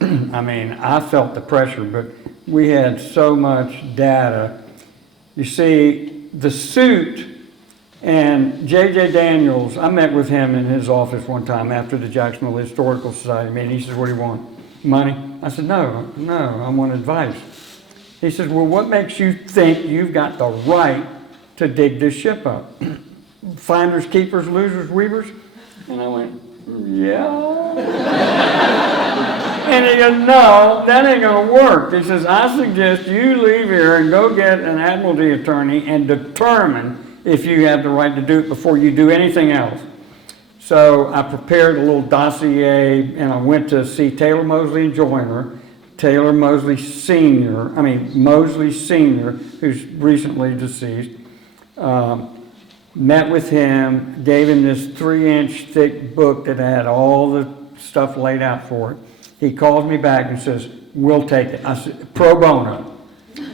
I mean, I felt the pressure, but we had so much data. You see, the suit, and J.J. Daniels, I met with him in his office one time after the Jacksonville Historical Society meeting. He says, what do you want? Money? I said, no, I want advice. He says, well, what makes you think you've got the right to dig this ship up? Finders, keepers, losers, weavers? And I went, yeah. And he goes, no, that ain't gonna work. He says, I suggest you leave here and go get an admiralty attorney and determine if you have the right to do it before you do anything else. So I prepared a little dossier and I went to see Taylor Mosley and Joyner, Mosley Sr., who's recently deceased. Met with him, gave him this 3-inch thick book that had all the stuff laid out for it. He called me back and says, we'll take it. I said, pro bono.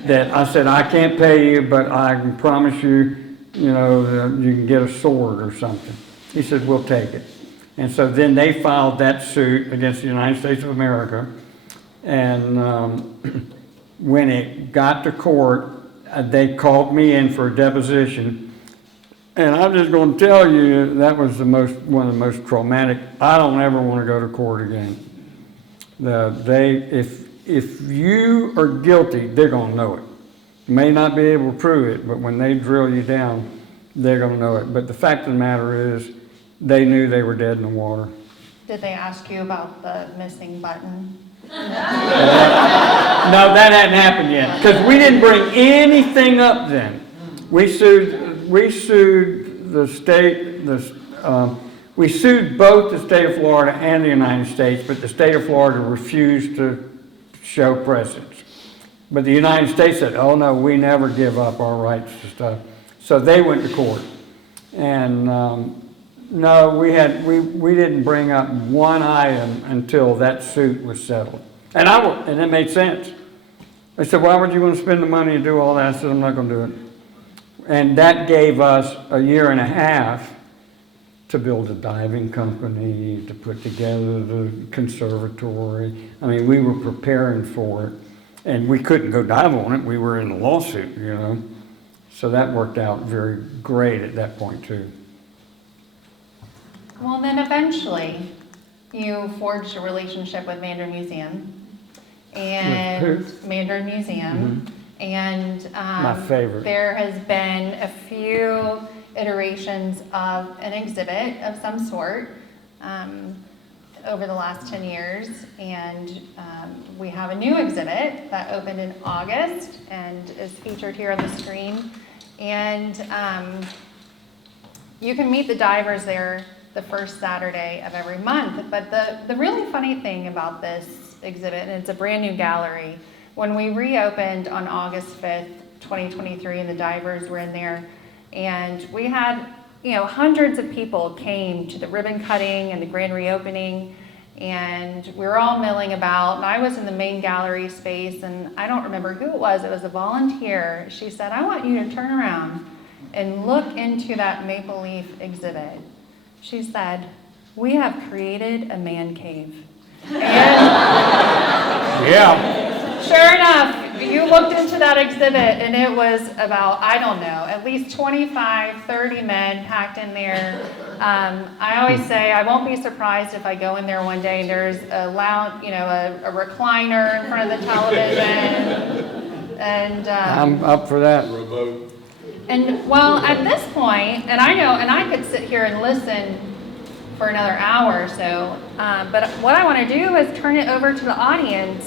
I said, I can't pay you, but I can promise you, you know, you can get a sword or something. He said, we'll take it. And so then they filed that suit against the United States of America. And when it got to court, they called me in for a deposition. And I'm just going to tell you, that was one of the most traumatic. I don't ever want to go to court again. If you are guilty, they're going to know it. You may not be able to prove it, but when they drill you down, they're going to know it. But the fact of the matter is, they knew they were dead in the water. Did they ask you about the missing button? No, that hadn't happened yet, because we didn't bring anything up then. We sued the state, we sued both the state of Florida and the United States, but the state of Florida refused to show presence. But the United States said, oh no, we never give up our rights to stuff. So they went to court. And no, we didn't bring up one item until that suit was settled. And it made sense. They said, why would you want to spend the money and do all that? I said, I'm not going to do it. And that gave us a year and a half to build a diving company, to put together the conservatory. I mean, we were preparing for it. And we couldn't go dive on it. We were in a lawsuit, you know. So that worked out very great at that point, too. Well, then eventually, you forged a relationship with Mandarin Museum. And With who? Mandarin Museum. Mm-hmm. And My favorite. there has been a few iterations of an exhibit of some sort over the last 10 years. And we have a new exhibit that opened in August and is featured here on the screen. And you can meet the divers there the first Saturday of every month. But the really funny thing about this exhibit, and it's a brand new gallery, when we reopened on August 5th, 2023, and the divers were in there, and we had, hundreds of people came to the ribbon cutting and the grand reopening, and we were all milling about, and I was in the main gallery space, and I don't remember who it was a volunteer. She said, I want you to turn around and look into that maple leaf exhibit. She said, we have created a man cave. And Yeah. sure enough, you looked into that exhibit and it was about, I don't know, at least 25, 30 men packed in there. I always say I won't be surprised if I go in there one day and there's a loud, a recliner in front of the television. And I'm up for that. Remote. and well, at this point, and I know, and I could sit here and listen for another hour or so, but what I want to do is turn it over to the audience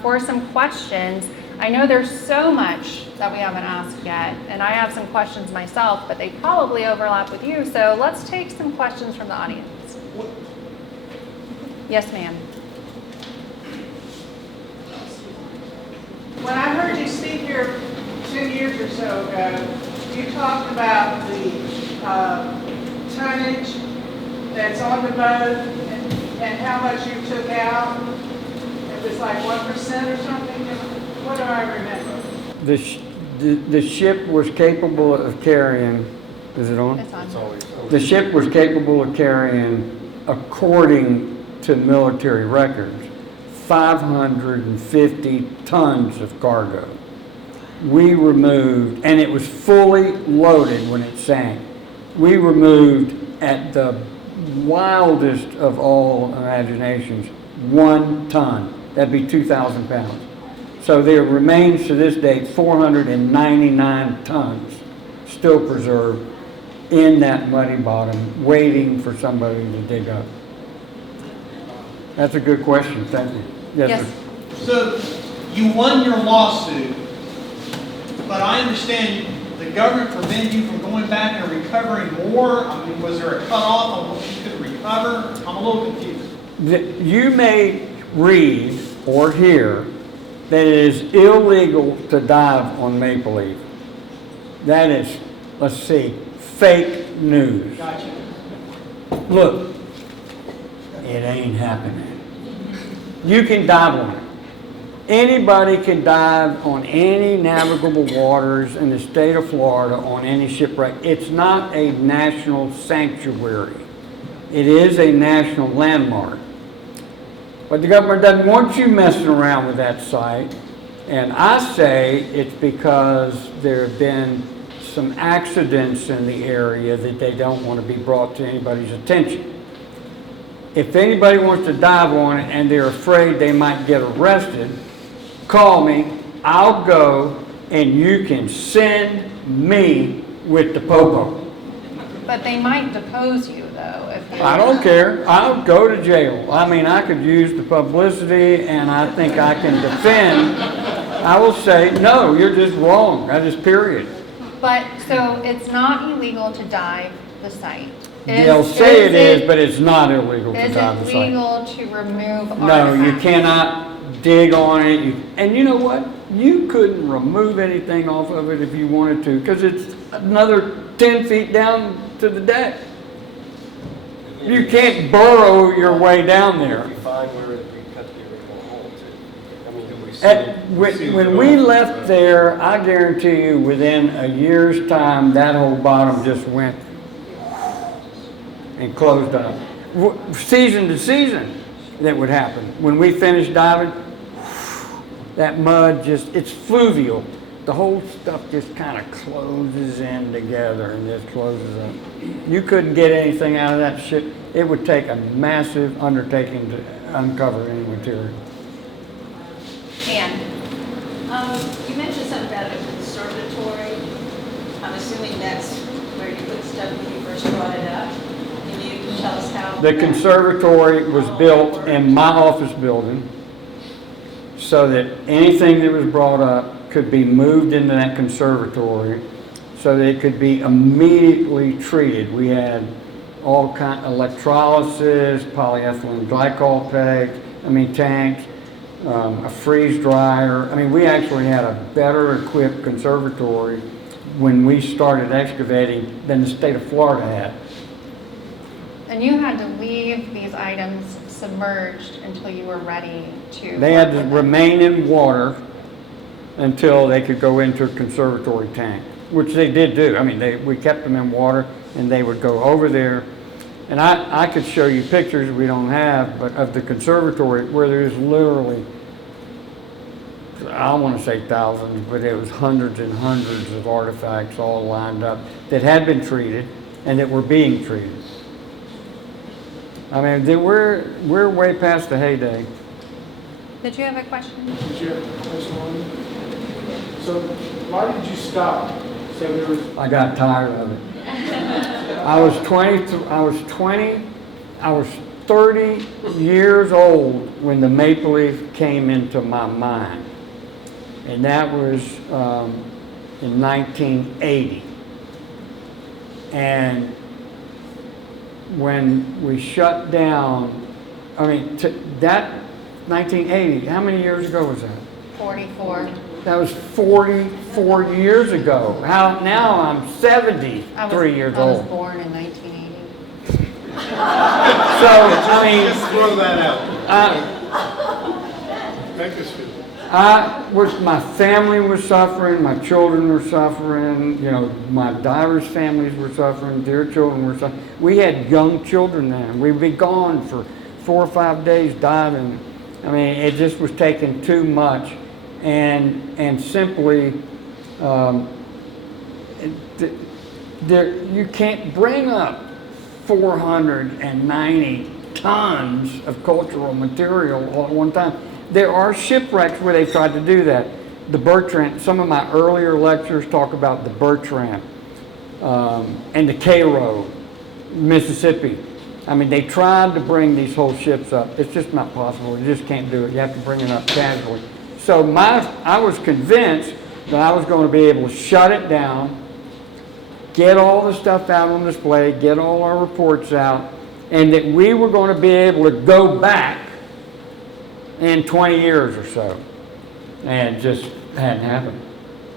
for some questions. I know there's so much that we haven't asked yet, and I have some questions myself, but they probably overlap with you, so let's take some questions from the audience. Yes, ma'am. When I heard you speak here 2 years or so ago, you talked about the tonnage that's on the boat and how much you took out. It was like 1% or something. What do I remember? The ship was capable of carrying, is it on? It's on. The ship was capable of carrying, according to military records, 550 tons of cargo. We removed, and it was fully loaded when it sank. We removed, at the wildest of all imaginations, 1 ton. That'd be 2,000 pounds. So there remains to this date 499 tons still preserved in that muddy bottom, waiting for somebody to dig up. That's a good question, thank you. Yes, Yes. sir. So you won your lawsuit, but I understand the government prevented you from going back and recovering more. I mean, was there a cutoff on what you could recover? I'm a little confused. You may read or hear that it is illegal to dive on Maple Leaf. That is, let's see, fake news. Gotcha. Look, it ain't happening. You can dive on it. Anybody can dive on any navigable waters in the state of Florida on any shipwreck. It's not a national sanctuary. It is a national landmark. But the government doesn't want you messing around with that site. And I say it's because there have been some accidents in the area that they don't want to be brought to anybody's attention. If anybody wants to dive on it and they're afraid they might get arrested, call me, I'll go, and you can send me with the popo. But they might depose you, though, if you... I don't care. I'll go to jail. I mean, I could use the publicity, and I think I can defend. I will say, no, you're just wrong. That is period. But, so it's not illegal to dive the site? They'll say it is, but it's not illegal to dive the Is it site. legal to remove artifacts? No, you cannot dig on it. And you know what? You couldn't remove anything off of it if you wanted to, because it's another 10 feet down to the deck. You can't burrow your way down there. We find where we cut the original hole too. I mean, When we left there, I guarantee you, within a year's time, that whole bottom just went and closed up. Season to season, that would happen. When we finished diving, that mud just, it's fluvial. The whole stuff just kind of closes in together and just closes up. You couldn't get anything out of that shit. It would take a massive undertaking to uncover any material. Ann? You mentioned something about a conservatory. I'm assuming that's where you put stuff when you first brought it up. Can you tell us how? The conservatory was built in my office building so that anything that was brought up could be moved into that conservatory so that it could be immediately treated. We had all kind of electrolysis, polyethylene glycol tanks, a freeze dryer. I mean, we actually had a better equipped conservatory when we started excavating than the state of Florida had. And you had to leave these items submerged until you were ready to... They had to work with them. remain in water until they could go into a conservatory tank, which they did do. I mean, we kept them in water and they would go over there. And I could show you pictures we don't have, but of the conservatory where there's literally, I want to say thousands, but it was hundreds and hundreds of artifacts all lined up that had been treated and that were being treated. I mean, we're way past the heyday. Did you have a question? Did you have a question? So why did you stop? So there was. I got tired of it. I was 30 years old when the maple leaf came into my mind. And that was in 1980. And when we shut down, I mean, that 1980, how many years ago was that? 44. That was 44 years ago. Now I'm 73 years I was old. born in 1980. So, I mean, Just throw that out. Make us feel. my family was suffering, my children were suffering, you know, my divers' families were suffering, their children were suffering. We had young children then. We'd be gone for 4 or 5 days diving. I mean, it just was taking too much. And simply, you can't bring up 490 tons of cultural material all at one time. There are shipwrecks where they've tried to do that. The Bertrand, some of my earlier lectures talk about the Bertrand and the Cairo, Mississippi. I mean, they tried to bring these whole ships up. It's just not possible. You just can't do it. You have to bring it up casually. So I was convinced that I was going to be able to shut it down, get all the stuff out on display, get all our reports out, and that we were going to be able to go back in 20 years or so. And it just hadn't happened.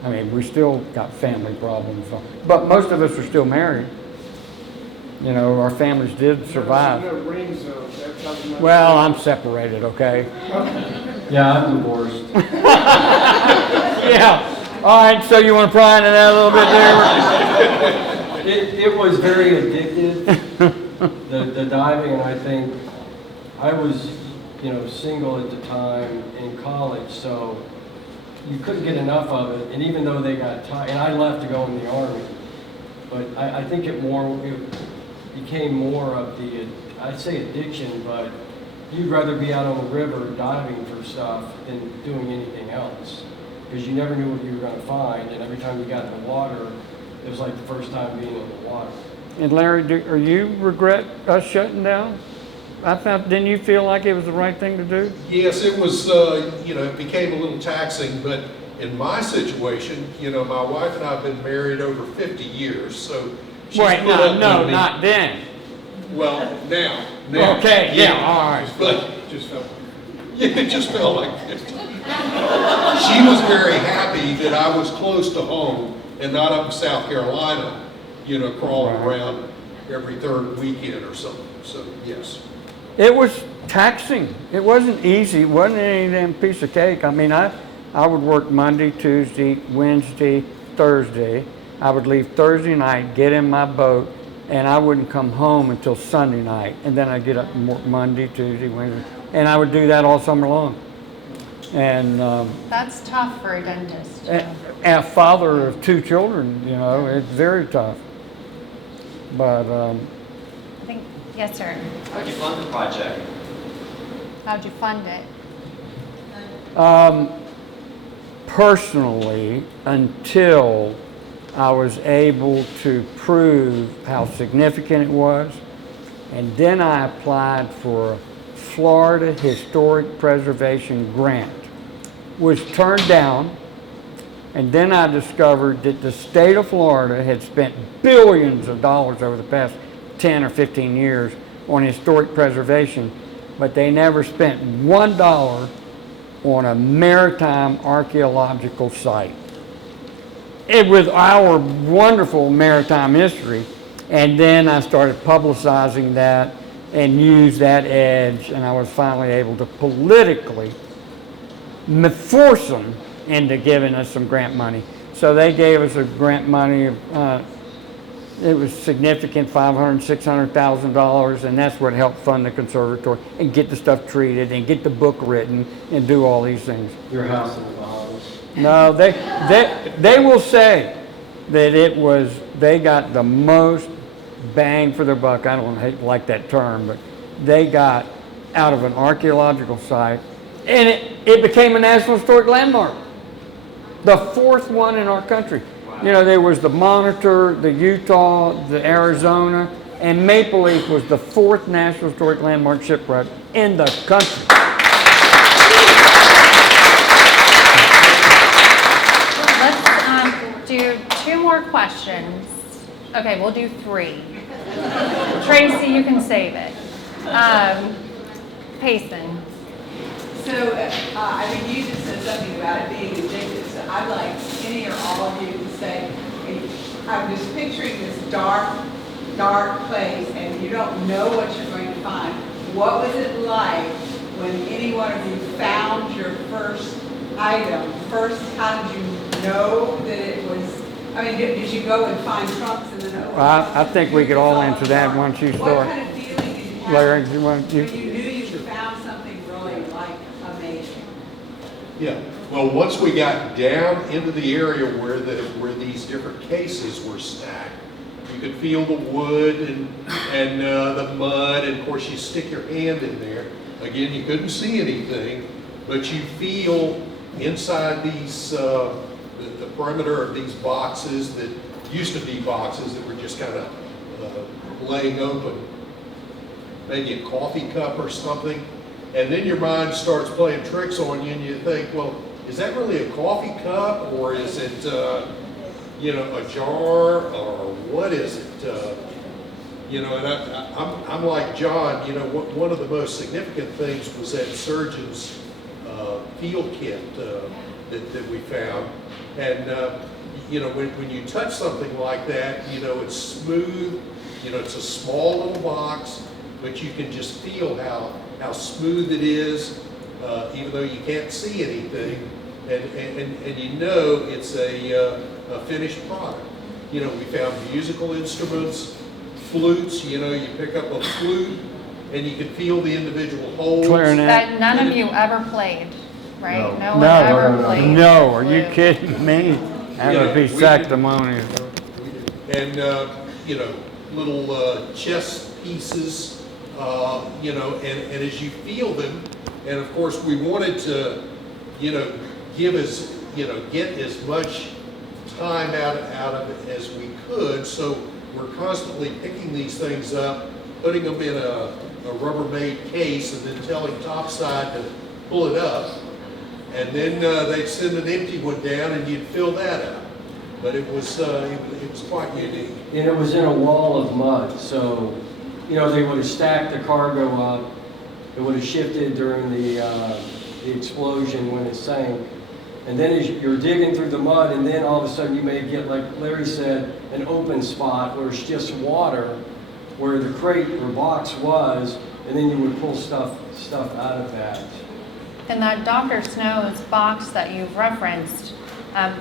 I mean, we still got family problems. But most of us are still married. You know, our families did survive. No rings though. That's not much. Well, I'm separated, okay? yeah, I'm divorced. Yeah. All right, so you want to pry into that a little bit there? It was very addictive, the diving, and I think, I was, single at the time in college, so you couldn't get enough of it, and even though they got tired, and I left to go in the Army, but I think it became more of the, I'd say addiction, but you'd rather be out on the river diving for stuff than doing anything else, because you never knew what you were going to find, and every time you got in the water, it was like the first time being in the water. And Larry, are you regret us shutting down? Didn't you feel like it was the right thing to do? Yes, it was, it became a little taxing, but in my situation, my wife and I have been married over 50 years, so she's Wait, put up no, with me. not then. Well, now. Okay, yeah, all right. But just felt, it just felt like 50. She was very happy that I was close to home and not up in South Carolina, crawling around every third weekend or something, so yes. It was taxing. It wasn't easy. It wasn't any damn piece of cake. I mean, I would work Monday, Tuesday, Wednesday, Thursday. I would leave Thursday night, get in my boat, and I wouldn't come home until Sunday night. And then I'd get up and work Monday, Tuesday, Wednesday. And I would do that all summer long. And That's tough for a dentist. a father of 2 children, it's very tough. But I think, yes, sir. How'd you fund the project? How'd you fund it? personally, until I was able to prove how significant it was, and then I applied for a Florida Historic Preservation grant, was turned down, and then I discovered that the state of Florida had spent billions of dollars over the past 10 or 15 years on historic preservation, but they never spent $1 on a maritime archaeological site. It was our wonderful maritime history, and then I started publicizing that and used that edge, and I was finally able to politically force them into giving us some grant money. So they gave us a grant money of, it was significant, $500,000, $600,000, and that's what helped fund the conservatory and get the stuff treated and get the book written and do all these things. Your house in the Bahamas. No, they will say that it was, they got the most bang for their buck. I don't like that term, but they got out of an archaeological site, and it became a National Historic Landmark. The 4th one in our country. Wow. You know, there was the Monitor, the Utah, the Arizona, and Maple Leaf was the 4th National Historic Landmark shipwreck in the country. Let's do 2 more questions. Okay, we'll do 3. Tracy, you can save it. Payson. So I mean, you just said something about it being addictive. So I'd like any or all of you to say, I'm just picturing this dark place, and you don't know what you're going to find. What was it like when any one of you found your first item? First, how did you know that it was? I mean, did you go and find trunks and then? I think we could all answer that once you start. What kind of feeling did you have? Larry, you want when you knew you found something really like amazing? Yeah, well, once we got down into the area where these different cases were stacked, you could feel the wood and the mud, and of course you stick your hand in there. Again, you couldn't see anything, but you feel inside these, the perimeter of these boxes that used to be boxes that were just kind of laying open, maybe a coffee cup or something. And then your mind starts playing tricks on you, and you think, well, is that really a coffee cup, or is it, a jar, or what is it? And I'm like John. One of the most significant things was that surgeon's field kit that we found, and when you touch something like that, it's smooth. It's a small little box, but you can just feel how smooth it is, even though you can't see anything, and it's a finished product. We found musical instruments, flutes, you know, you pick up a flute and you can feel the individual holes. Clarinet. That none of you ever played, right? No. one ever no. played. No, are you flute. kidding me? That would be Yeah, we did. sanctimonious. And, you know, little chess pieces, you know, and as you feel them, and of course we wanted to, you know, get as much time out of it as we could, so we're constantly picking these things up, putting them in a Rubbermaid case, and then telling Topside to pull it up, and then they'd send an empty one down and you'd fill that up. But it was quite unique. And it was in a wall of mud, so, you know, they would have stacked the cargo up. It would have shifted during the explosion when it sank. And then as you're digging through the mud, and then all of a sudden you may get, like Larry said, an open spot where it's just water, where the crate or box was, and then you would pull stuff out of that. And that Dr. Snow's box that you've referenced,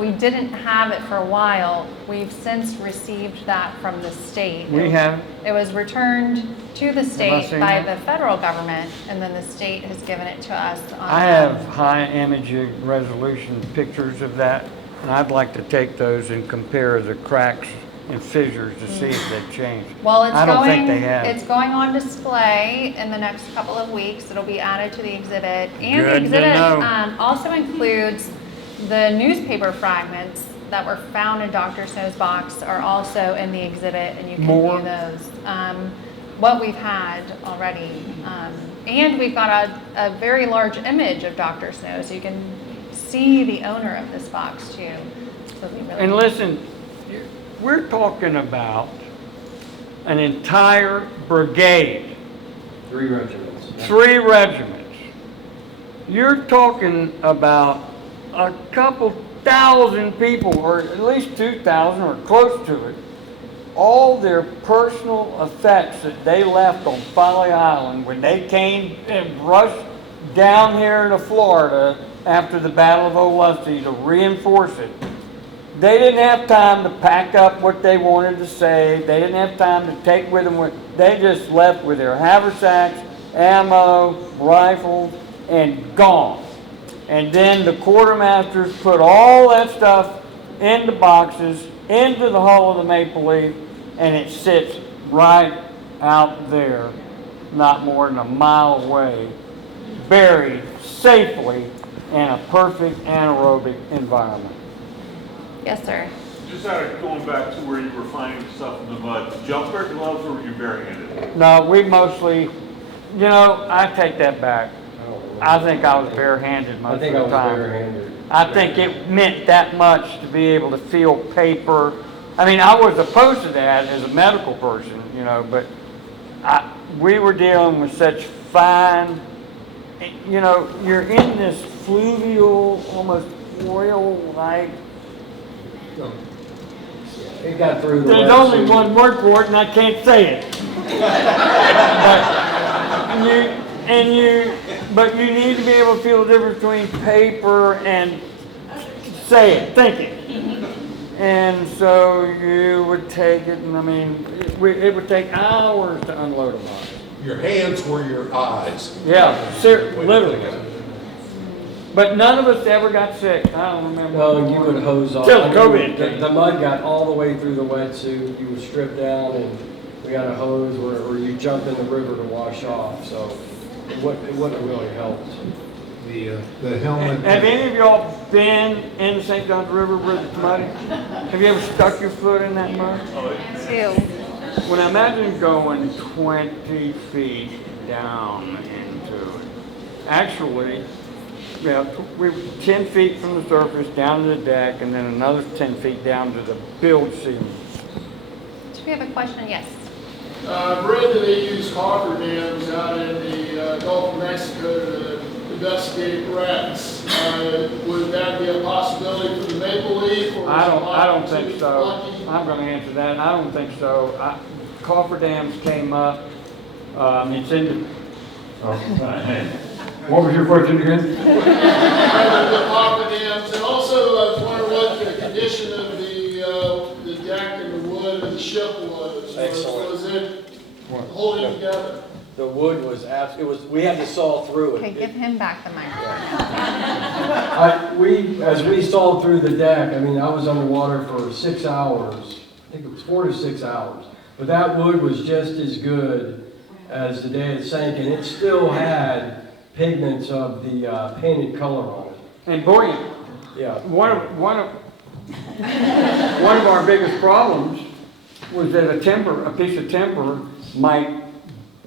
we didn't have it for a while. We've since received that from the state. We have, It was returned to the state seen by that? the federal government, and then the state has given it to us. I have high image resolution pictures of that, and I'd like to take those and compare the cracks and fissures to see if they've changed. Well, I don't think they have. it's going on display in the next couple of weeks. It'll be added to the exhibit. And Good the to exhibit know. also includes the newspaper fragments that were found in Dr. Snow's box are also in the exhibit, and you can More? view those. What we've had already. And we've got a very large image of Dr. Snow, so you can see the owner of this box too. So it'll be really And listen, we're talking about an entire brigade, 3 regiments. 3 regiments. You're talking about a couple thousand people, or at least 2,000 or close to it, all their personal effects that they left on Folly Island when they came and rushed down here to Florida after the Battle of Olustee to reinforce it. They didn't have time to pack up what they wanted to say. They didn't have time to take with them what they just left with their haversacks, ammo, rifles, and gone. And then the quartermasters put all that stuff into boxes, into the hull of the Maple Leaf, and it sits right out there, not more than a mile away, buried safely in a perfect anaerobic environment. Yes, sir. Just going back to where you were finding stuff in the mud, jump wear gloves or were you barehanded? No, we mostly, you know, I take that back. I think I was barehanded most of the I think I was time. barehanded. I think it meant that much to be able to feel paper. I mean, I was opposed to that as a medical person, you know, but we were dealing with such fine, you know, you're in this fluvial, almost oil-like. It got through the There's only one word for it, and I can't say it. But you need to be able to feel the difference between paper and say it, think it. And so you would take it, and I mean, it would take hours to unload a box. Your hands were your eyes. Yeah, literally. But none of us ever got sick. I don't remember. No, you would hose off. Till COVID. The mud got all the way through the wetsuit. You would strip down, and we had a hose or you jump in the river to wash off. So it wouldn't have really helped. The helmet. Have any of y'all been in the St. Johns River where it's muddy? Have you ever stuck your foot in that mud? Two. When I imagine going 20 feet down into it, actually, yeah, we were 10 feet from the surface down to the deck, and then another 10 feet down to the build ceiling. Do we have a question? Yes. I've read that they use cofferdams out in the Gulf of Mexico to investigate wrecks. Would that be a possibility for the Maple Leaf? Or I don't is it think so. lucky? I'm going to answer that. I don't think so. Cofferdams came up. It's in the. What was your question again? The cofferdams, and also I was wondering what the condition of the deck and the wood of the ship was. Excellent. Was it holding together? The wood was we had to saw through Okay, it. give him back the microphone. As we sawed through the deck, I mean, I was underwater for 6 hours. I think it was 4 to 6 hours. But that wood was just as good as the day it sank, and it still had pigments of the painted color on it. And buoyant. Yeah. One of our biggest problems was that a piece of timber might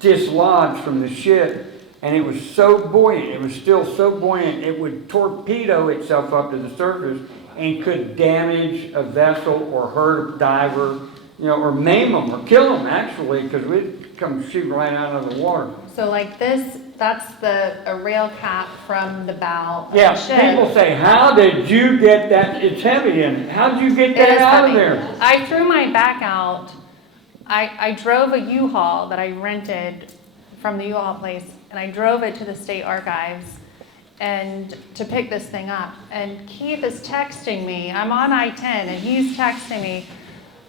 dislodge from the ship, and it was so buoyant, it was still so buoyant, it would torpedo itself up to the surface and could damage a vessel or hurt a diver, or maim them or kill them actually, because we'd come shooting right out of the water. So like this, that's a rail cap from the bow of the Yeah, ship. people say, how did you get that? It's heavy, and how did you get It that is out of heavy. there? I threw my back out. I drove a U-Haul that I rented from the U-Haul place, and I drove it to the state archives and to pick this thing up. And Keith is texting me. I'm on I-10, and he's texting me,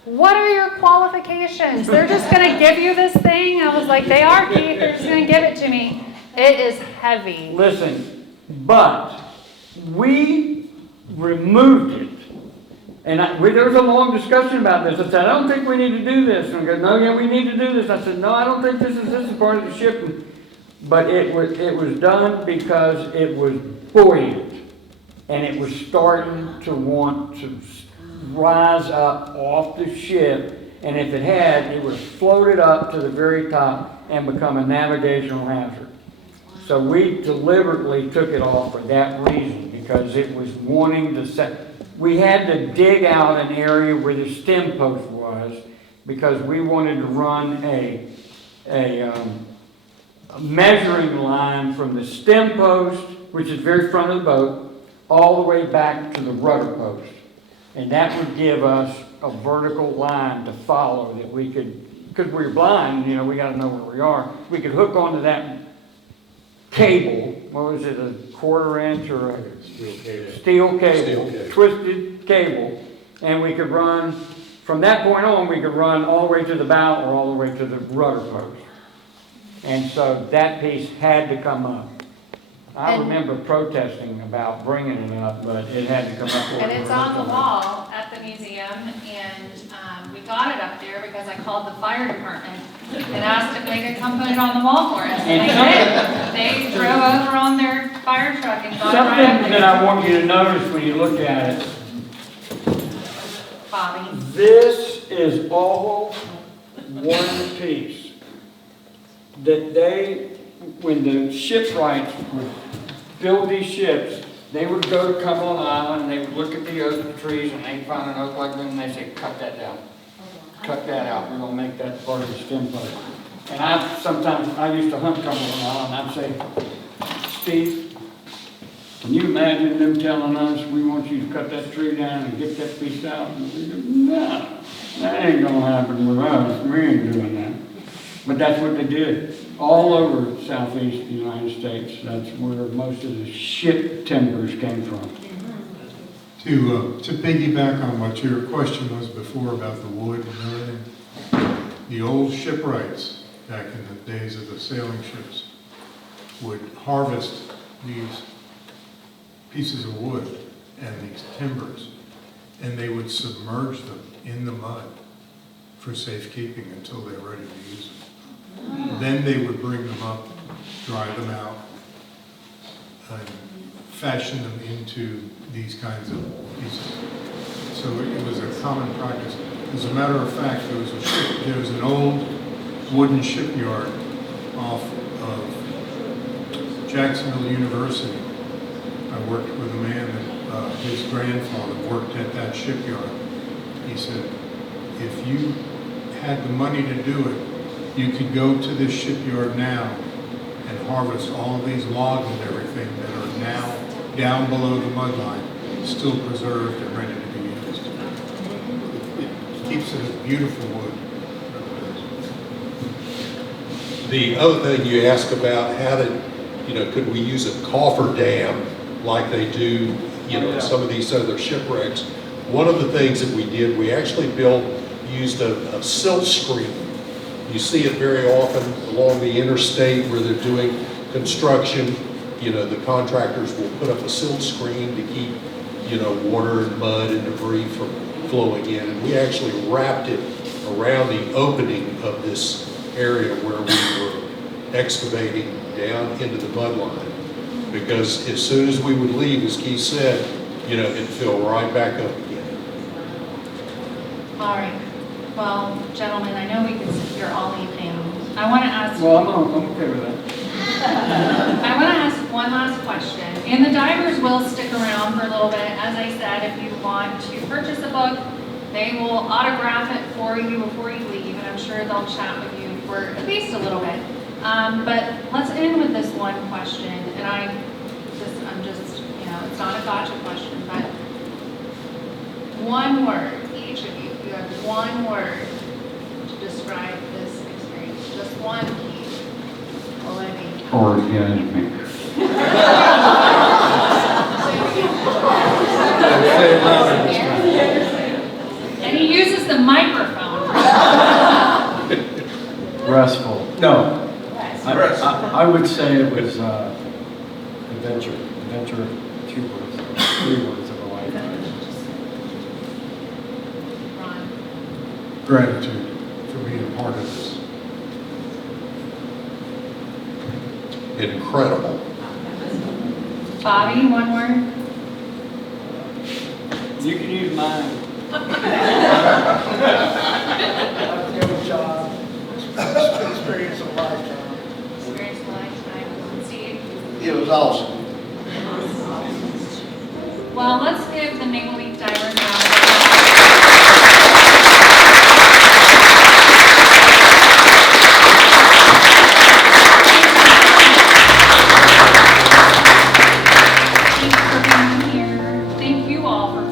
what are your qualifications? They're just going to give you this thing? I was like, they are, Keith. They're just going to give it to me. It is heavy. Listen, but we removed it. And there was a long discussion about this. I said, I don't think we need to do this. And I go, no, yeah, we need to do this. I said, no, I don't think this is part of the ship. But it was done because it was buoyant. And it was starting to want to rise up off the ship. And if it had, it was floated up to the very top and become a navigational hazard. So we deliberately took it off for that reason, because it was wanting to set. We had to dig out an area where the stem post was, because we wanted to run a measuring line from the stem post, which is very front of the boat, all the way back to the rudder post. And that would give us a vertical line to follow that we could, because we're blind, we got to know where we are. We could hook onto that cable, what was it, a 1/4 inch or a steel cable, twisted cable, and we could run, from that point on, we could run all the way to the bow or all the way to the rudder post. And so that piece had to come up. I remember protesting about bringing it up, but it had to come up. And it's on the wall at the museum, and we got it up there because I called the fire department and asked if they could come put it on the wall for us. And they did. They drove over on their fire truck and got it right up Something that there. I want you to notice when you look at it, Bobby. this is all one piece. That when the shipwrights would build these ships, they would go to Cumberland Island and they would look at the oak trees and they'd find an oak like that and they'd say, cut that down. Cut that out. We're going to make that part of the stem post. And I used to hunt Cumberland Island and I'd say, Steve, can you imagine them telling us we want you to cut that tree down and get that piece out? And we go, no, that ain't going to happen with us. We ain't doing that. But that's what they did. All over southeast United States, that's where most of the ship timbers came from. To piggyback on what your question was before about the wood and everything, the old shipwrights back in the days of the sailing ships would harvest these pieces of wood and these timbers, and they would submerge them in the mud for safekeeping until they're ready to use them. Then they would bring them up, dry them out, and fashion them into these kinds of pieces. So it was a common practice. As a matter of fact, there was an old wooden shipyard off of Jacksonville University. I worked with a man that his grandfather worked at that shipyard. He said, if you had the money to do it, you could go to this shipyard now and harvest all of these logs and everything that are now down below the mud line, still preserved and ready to be used. It keeps it as beautiful wood. The other thing you asked about, could we use a cofferdam like they do, in some of these other shipwrecks? One of the things that we did, we actually built used a silt screen. You see it very often along the interstate where they're doing construction. You know, the contractors will put up a silt screen to keep, you know, water and mud and debris from flowing in. And we actually wrapped it around the opening of this area where we were excavating down into the mud line. Because as soon as we would leave, as Keith said, you know, it'd fill right back up again. All right. Well, gentlemen, I know we can sit here all evening. I want to ask. Well, I'm okay with that. I want to ask one last question. And the divers will stick around for a little bit. As I said, if you want to purchase a book, they will autograph it for you before you leave, and I'm sure they'll chat with you for at least a little bit. But let's end with this one question, and I'm just, you know, it's not a gotcha question, but one word, each of you, you have one word to describe this experience, just one key. What would it be? Organic. And he uses the microphone. Restful. No. I would say it was adventure. Adventure, 2 words, 3 words of a lifetime. Ron. Gratitude for being a part of this. Incredible. Bobby, one word? You can use mine. Experience of a lifetime. Experience of a lifetime. Steve? It was awesome. Well, let's give the Maple Leaf Divers a round of applause. Thanks for being here. Thank you all for